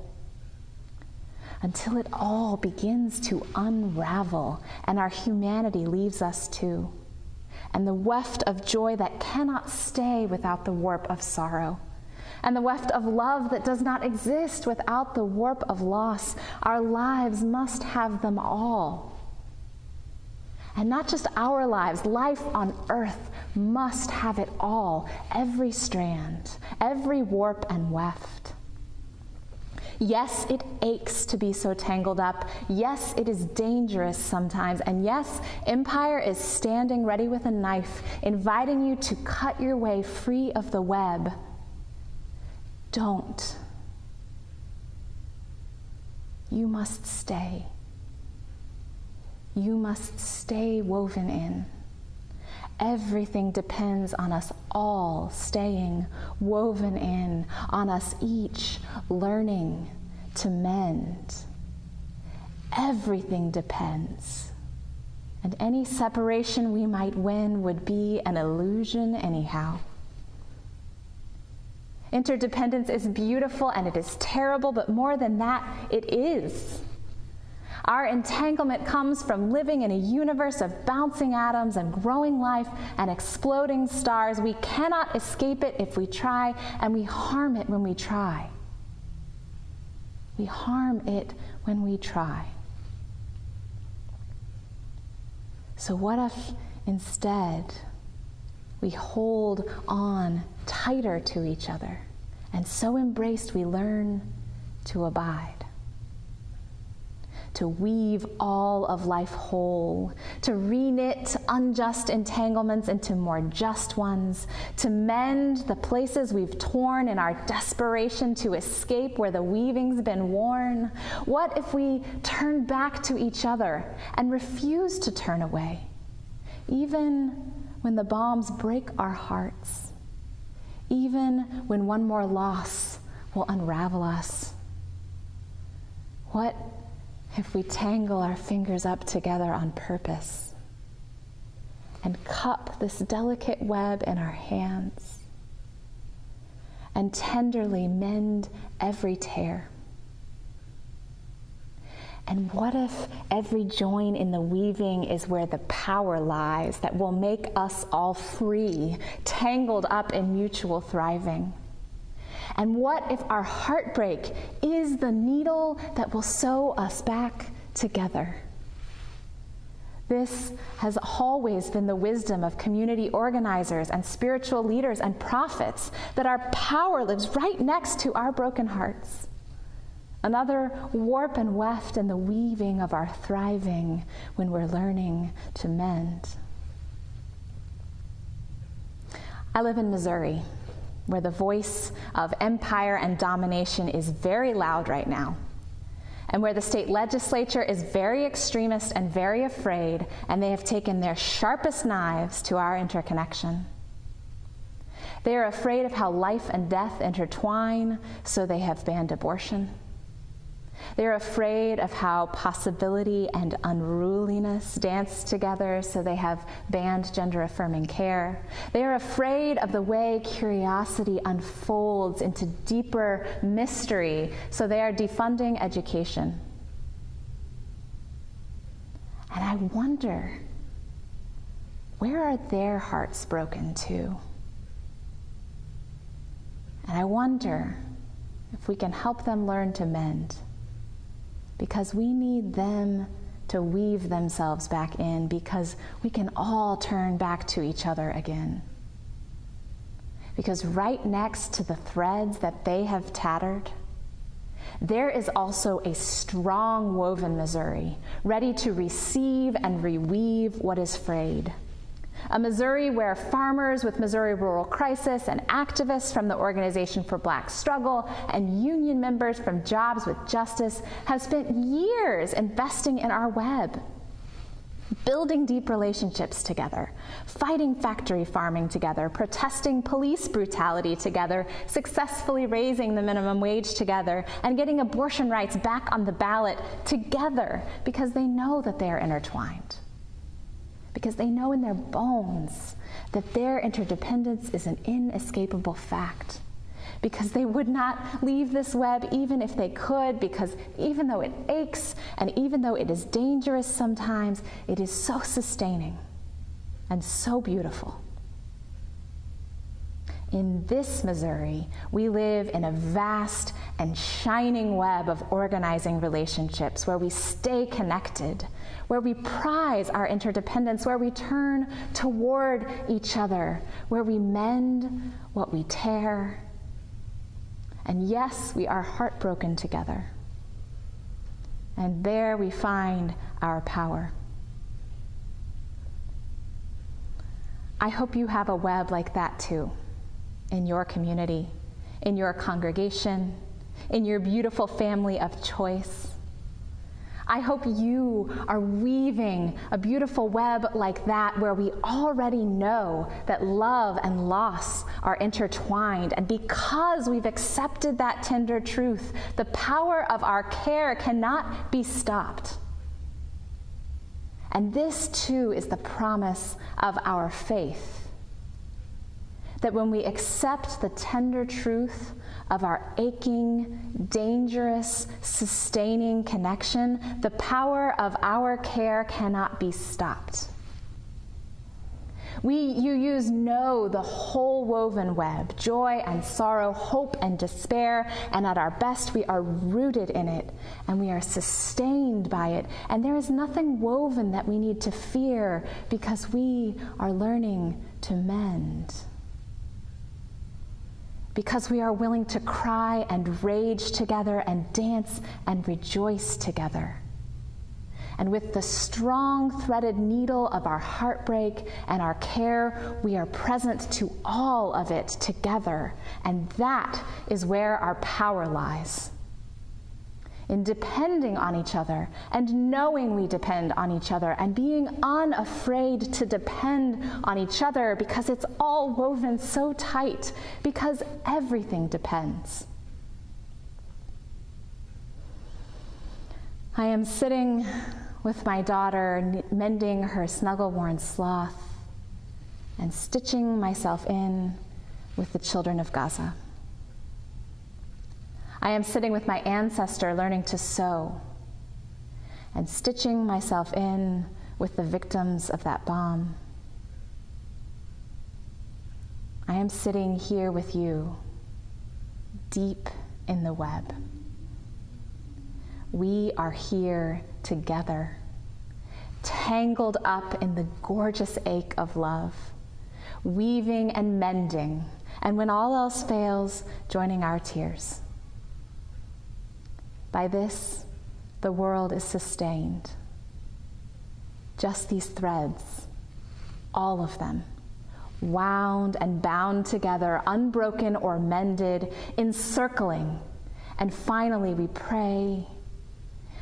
Until it all begins to unravel and our humanity leaves us too. And the weft of joy that cannot stay without the warp of sorrow. And the weft of love that does not exist without the warp of loss. Our lives must have them all. And not just our lives, life on earth must have it all. Every strand, every warp and weft. Yes, it aches to be so tangled up. Yes, it is dangerous sometimes. And yes, empire is standing ready with a knife, inviting you to cut your way free of the web. Don't. You must stay. You must stay woven in. Everything depends on us all staying woven in, on us each learning to mend. Everything depends. And any separation we might win would be an illusion anyhow. Interdependence is beautiful and it is terrible, but more than that, it is. Our entanglement comes from living in a universe of bouncing atoms and growing life and exploding stars. We cannot escape it if we try, and we harm it when we try. We harm it when we try. So what if instead we hold on tighter to each other, and so embraced we learn to abide? To weave all of life whole, to reknit unjust entanglements into more just ones, to mend the places we've torn in our desperation to escape where the weaving's been worn. What if we turn back to each other and refuse to turn away, even when the bombs break our hearts, even when one more loss will unravel us? What if we tangle our fingers up together on purpose and cup this delicate web in our hands and tenderly mend every tear? And what if every join in the weaving is where the power lies that will make us all free, tangled up in mutual thriving? And what if our heartbreak is the needle that will sew us back together? This has always been the wisdom of community organizers and spiritual leaders and prophets, that our power lives right next to our broken hearts. Another warp and weft in the weaving of our thriving when we're learning to mend. I live in Missouri, where the voice of empire and domination is very loud right now, and where the state legislature is very extremist and very afraid, and they have taken their sharpest knives to our interconnection. They are afraid of how life and death intertwine, so they have banned abortion. They are afraid of how possibility and unruliness dance together, so they have banned gender-affirming care. They are afraid of the way curiosity unfolds into deeper mystery, so they are defunding education. And I wonder, where are their hearts broken to? And I wonder if we can help them learn to mend, because we need them to weave themselves back in, because we can all turn back to each other again. Because right next to the threads that they have tattered, there is also a strong woven Missouri, ready to receive and reweave what is frayed. A Missouri where farmers with Missouri Rural Crisis and activists from the Organization for Black Struggle and union members from Jobs with Justice have spent years investing in our web, building deep relationships together, fighting factory farming together, protesting police brutality together, successfully raising the minimum wage together, and getting abortion rights back on the ballot together, because they know that they are intertwined. Because they know in their bones that their interdependence is an inescapable fact. Because they would not leave this web even if they could, because even though it aches and even though it is dangerous sometimes, it is so sustaining and so beautiful. In this Missouri, we live in a vast and shining web of organizing relationships where we stay connected, where we prize our interdependence, where we turn toward each other, where we mend what we tear. And yes, we are heartbroken together. And there we find our power. I hope you have a web like that too, in your community, in your congregation, in your beautiful family of choice. I hope you are weaving a beautiful web like that, where we already know that love and loss are intertwined. And because we've accepted that tender truth, the power of our care cannot be stopped. And this too is the promise of our faith, That when we accept the tender truth of our aching, dangerous, sustaining connection, the power of our care cannot be stopped. You know the whole woven web, joy and sorrow, hope and despair, and at our best we are rooted in it, and we are sustained by it, and there is nothing woven that we need to fear because we are learning to mend. Because we are willing to cry and rage together and dance and rejoice together. And with the strong threaded needle of our heartbreak and our care, we are present to all of it together. And that is where our power lies. In depending on each other and knowing we depend on each other and being unafraid to depend on each other because it's all woven so tight, because everything depends. I am sitting with my daughter, mending her snuggle-worn sloth and stitching myself in with the children of Gaza. I am sitting with my ancestor learning to sew and stitching myself in with the victims of that bomb. I am sitting here with you, deep in the web. We are here together, tangled up in the gorgeous ache of love, weaving and mending, and when all else fails, joining our tears. By this, the world is sustained. Just these threads, all of them, wound and bound together, unbroken or mended, encircling. And finally, we pray,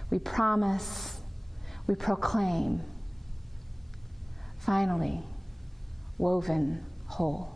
we promise, we proclaim. Finally, woven whole.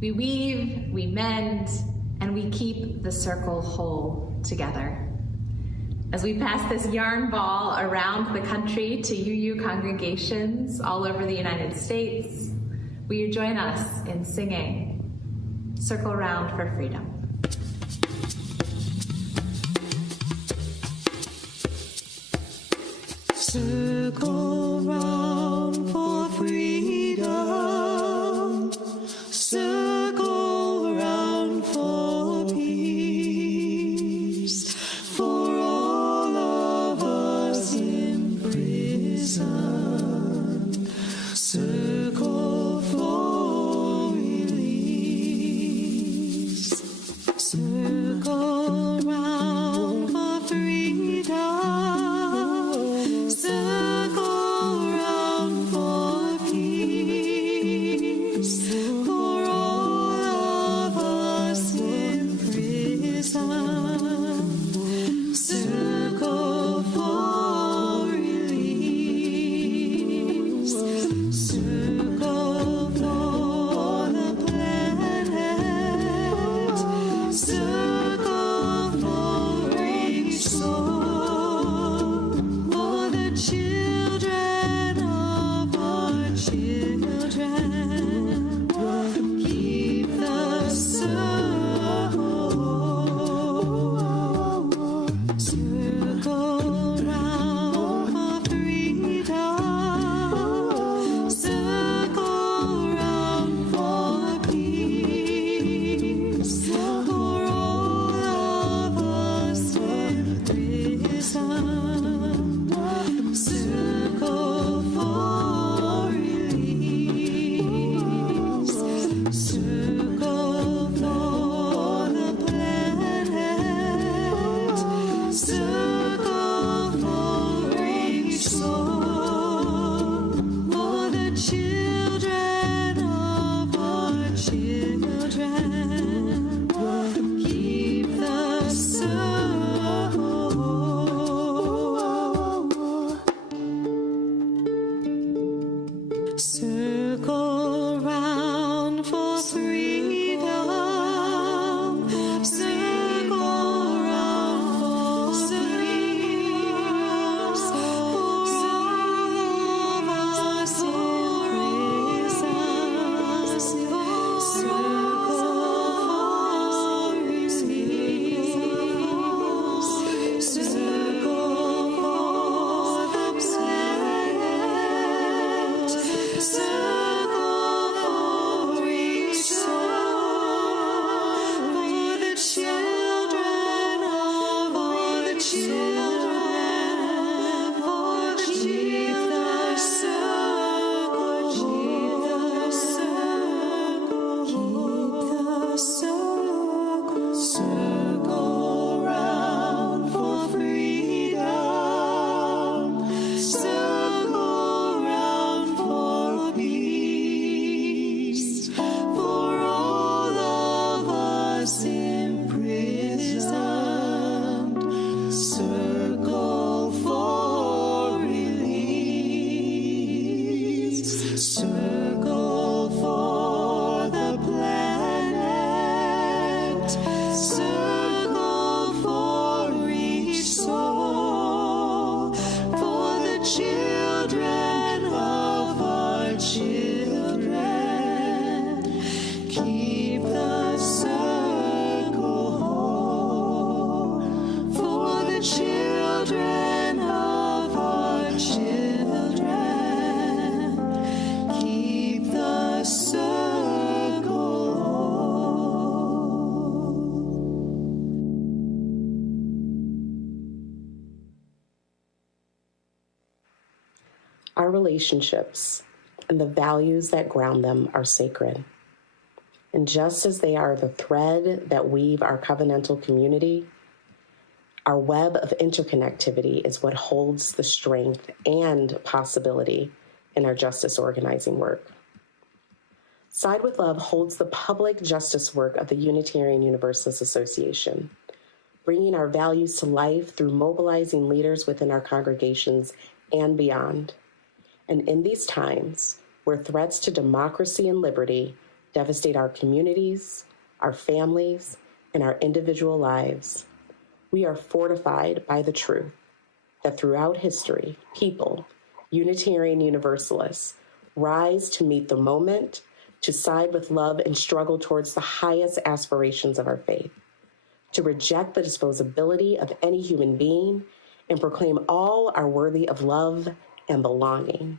We weave, we mend, and we keep the circle whole together. As we pass this yarn ball around the country to UU congregations all over the United States, will you join us in singing Circle Round for Freedom? Circle round for freedom. Circle round for peace. For all of us in prison. Circle for release. Circle round for freedom. Circle round. Our relationships and the values that ground them are sacred. And just as they are the thread that weave our covenantal community, our web of interconnectivity is what holds the strength and possibility in our justice organizing work. Side with Love holds the public justice work of the Unitarian Universalist Association, bringing our values to life through mobilizing leaders within our congregations and beyond. And in these times, where threats to democracy and liberty devastate our communities, our families, and our individual lives, we are fortified by the truth that throughout history, people, Unitarian Universalists, rise to meet the moment, to side with love and struggle towards the highest aspirations of our faith, to reject the disposability of any human being and proclaim all are worthy of love and belonging,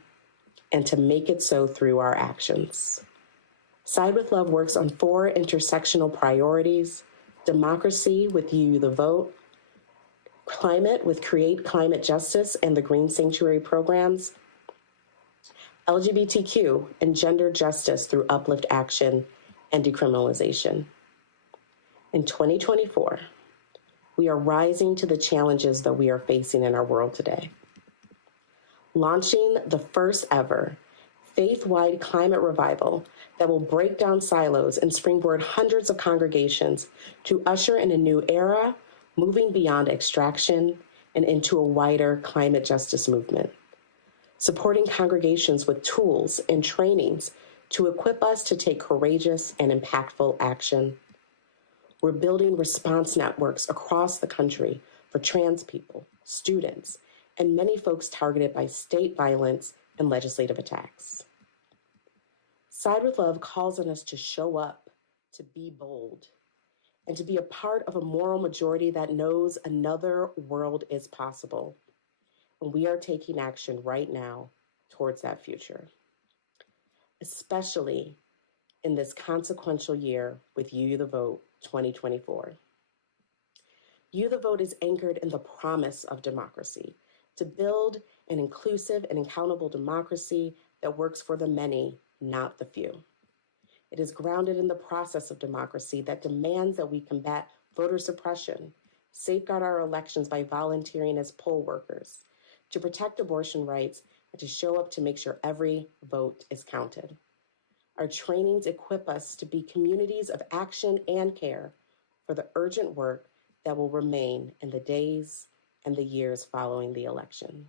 and to make it so through our actions. Side with Love works on 4 intersectional priorities: democracy with UU the Vote, climate with Create Climate Justice and the Green Sanctuary programs, LGBTQ and gender justice through Uplift Action and decriminalization. In 2024, we are rising to the challenges that we are facing in our world today. Launching the first ever faith-wide climate revival that will break down silos and springboard hundreds of congregations to usher in a new era, moving beyond extraction and into a wider climate justice movement. Supporting congregations with tools and trainings to equip us to take courageous and impactful action. We're building response networks across the country for trans people, students, and many folks targeted by state violence and legislative attacks. Side with Love calls on us to show up, to be bold, and to be a part of a moral majority that knows another world is possible. And we are taking action right now towards that future, especially in this consequential year with UU the Vote 2024. UU the Vote is anchored in the promise of democracy, to build an inclusive and accountable democracy that works for the many, not the few. It is grounded in the process of democracy that demands that we combat voter suppression, safeguard our elections by volunteering as poll workers, to protect abortion rights, and to show up to make sure every vote is counted. Our trainings equip us to be communities of action and care for the urgent work that will remain in the days and the years following the election.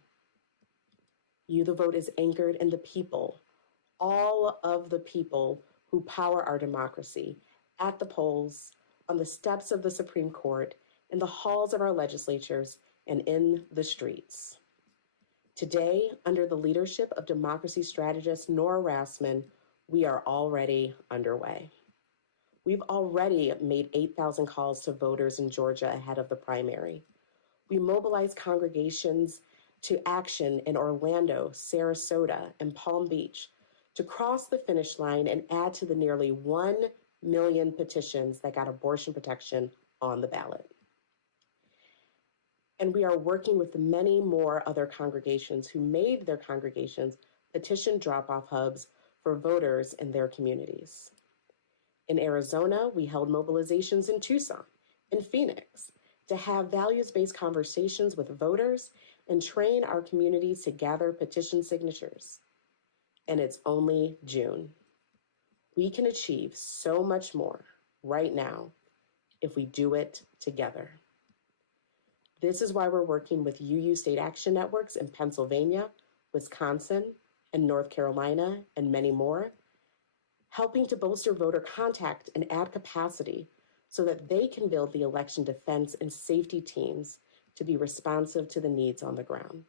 UU the Vote is anchored in the people, all of the people who power our democracy, at the polls, on the steps of the Supreme Court, in the halls of our legislatures, and in the streets. Today, under the leadership of democracy strategist Nora Rassman, we are already underway. We've already made 8,000 calls to voters in Georgia ahead of the primary. We mobilized congregations to action in Orlando, Sarasota, and Palm Beach to cross the finish line and add to the nearly 1 million petitions that got abortion protection on the ballot. And we are working with many more other congregations who made their congregations petition drop-off hubs for voters in their communities. In Arizona, we held mobilizations in Tucson, in Phoenix, to have values-based conversations with voters and train our communities to gather petition signatures. And it's only June. We can achieve so much more right now if we do it together. This is why we're working with UU state action networks in Pennsylvania, Wisconsin, and North Carolina, and many more, helping to bolster voter contact and add capacity so that they can build the election defense and safety teams to be responsive to the needs on the ground.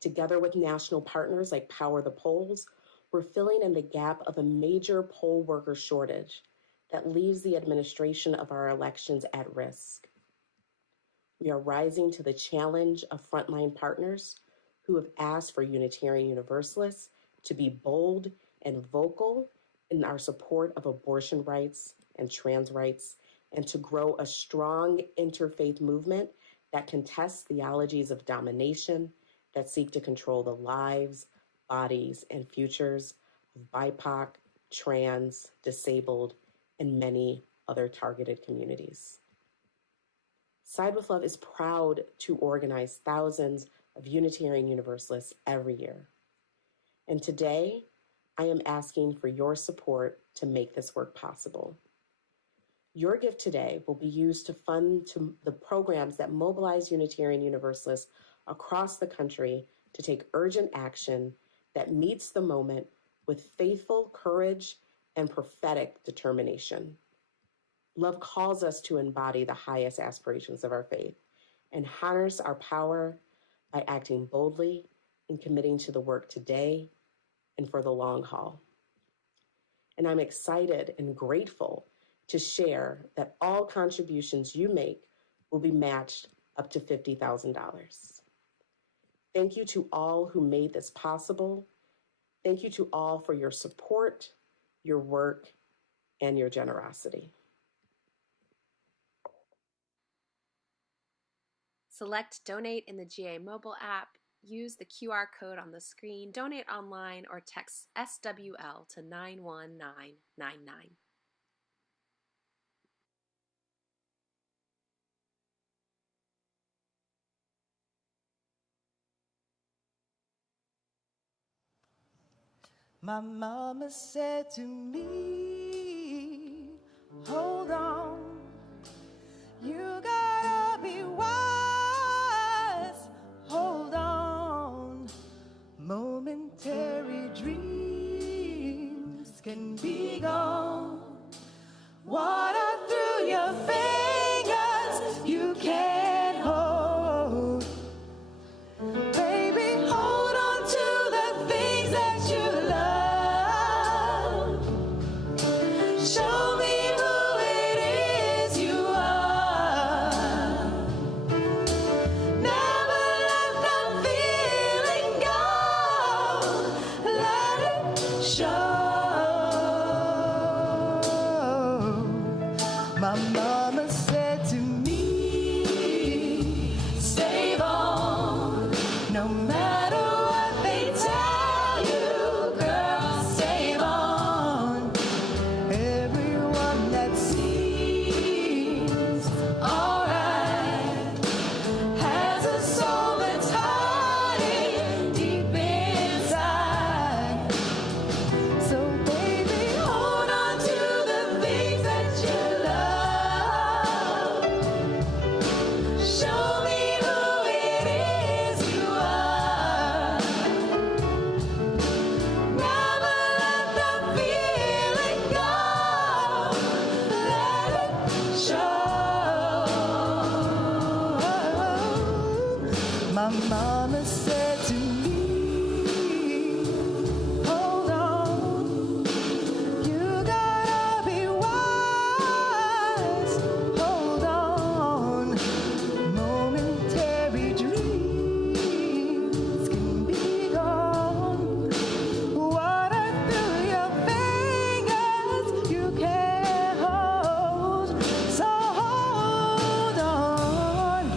Together with national partners like Power the Polls, we're filling in the gap of a major poll worker shortage that leaves the administration of our elections at risk. We are rising to the challenge of frontline partners who have asked for Unitarian Universalists to be bold and vocal in our support of abortion rights and trans rights, and to grow a strong interfaith movement that contests theologies of domination that seek to control the lives, bodies, and futures of BIPOC, trans, disabled, and many other targeted communities. Side with Love is proud to organize thousands of Unitarian Universalists every year. And today, I am asking for your support to make this work possible. Your gift today will be used to fund the programs that mobilize Unitarian Universalists across the country to take urgent action that meets the moment with faithful courage and prophetic determination. Love calls us to embody the highest aspirations of our faith and harness our power by acting boldly and committing to the work today and for the long haul. And I'm excited and grateful to share that all contributions you make will be matched up to $50,000. Thank you to all who made this possible. Thank you to all for your support, your work, and your generosity. Select Donate in the GA mobile app, use the QR code on the screen, donate online, or text SWL to 91999. My mama said to me, hold on, you gotta be wise, hold on. Momentary dreams can be gone. Water through your fingers you can't hold. Baby, hold on to the things that you love. Show me who it is you are. Never let the feeling go. Let it show. My mama said to me, save on, no matter what they tell you, girl, save on. Everyone that seems alright has a soul that's hurting deep inside. So baby, hold on to the things that you love. Show me who it is you are. Never let the feeling go. Let it show. My mama said to me, hold on, you gotta be wise, hold on. Momentary dreams can be gone. Water through your fingers you can't hold. So hold on,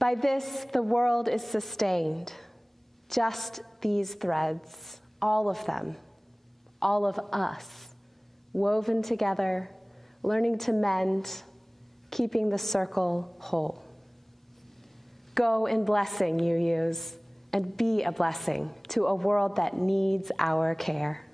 By this, the world is sustained. Just these threads, all of them, all of us, woven together, learning to mend, keeping the circle whole. Go in blessing, UUs, and be a blessing to a world that needs our care.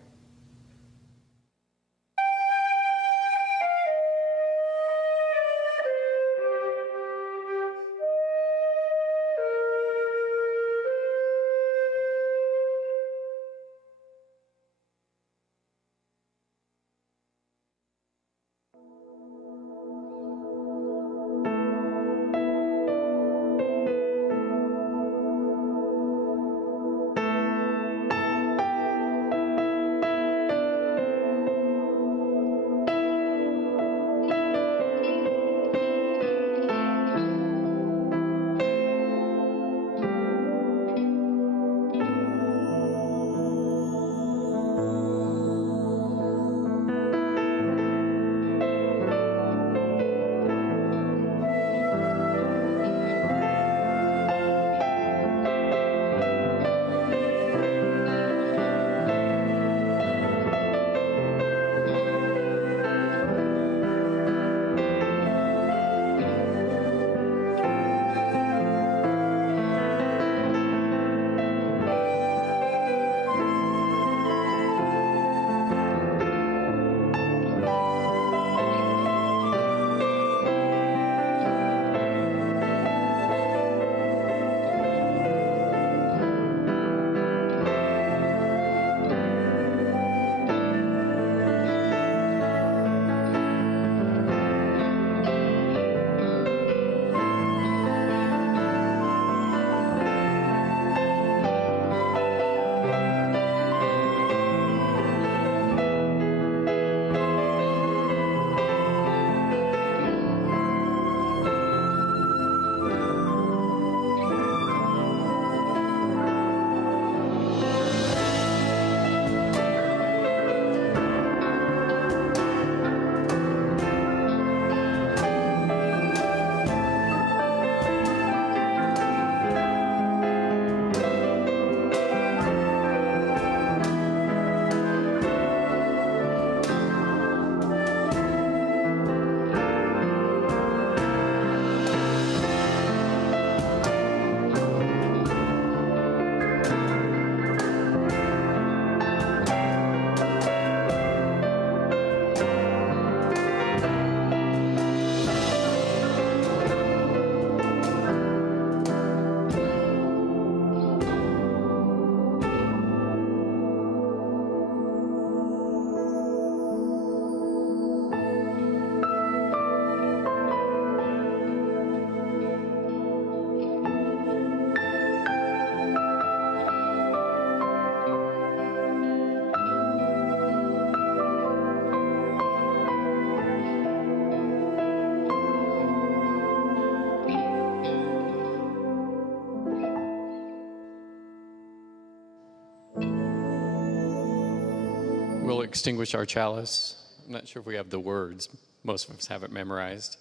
We'll extinguish our chalice. I'm not sure if we have the words. Most of us have it memorized.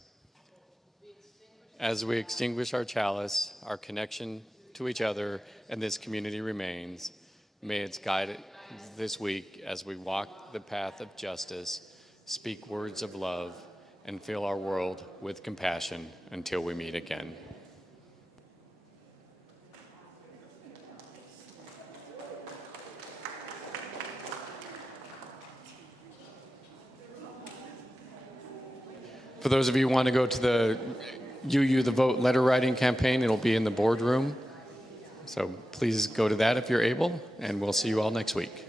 As we extinguish our chalice, our connection to each other and this community remains. May it guide this week as we walk the path of justice, speak words of love, and fill our world with compassion until we meet again. For those of you who want to go to the UU the Vote letter writing campaign, it'll be in the boardroom. So please go to that if you're able, and we'll see you all next week.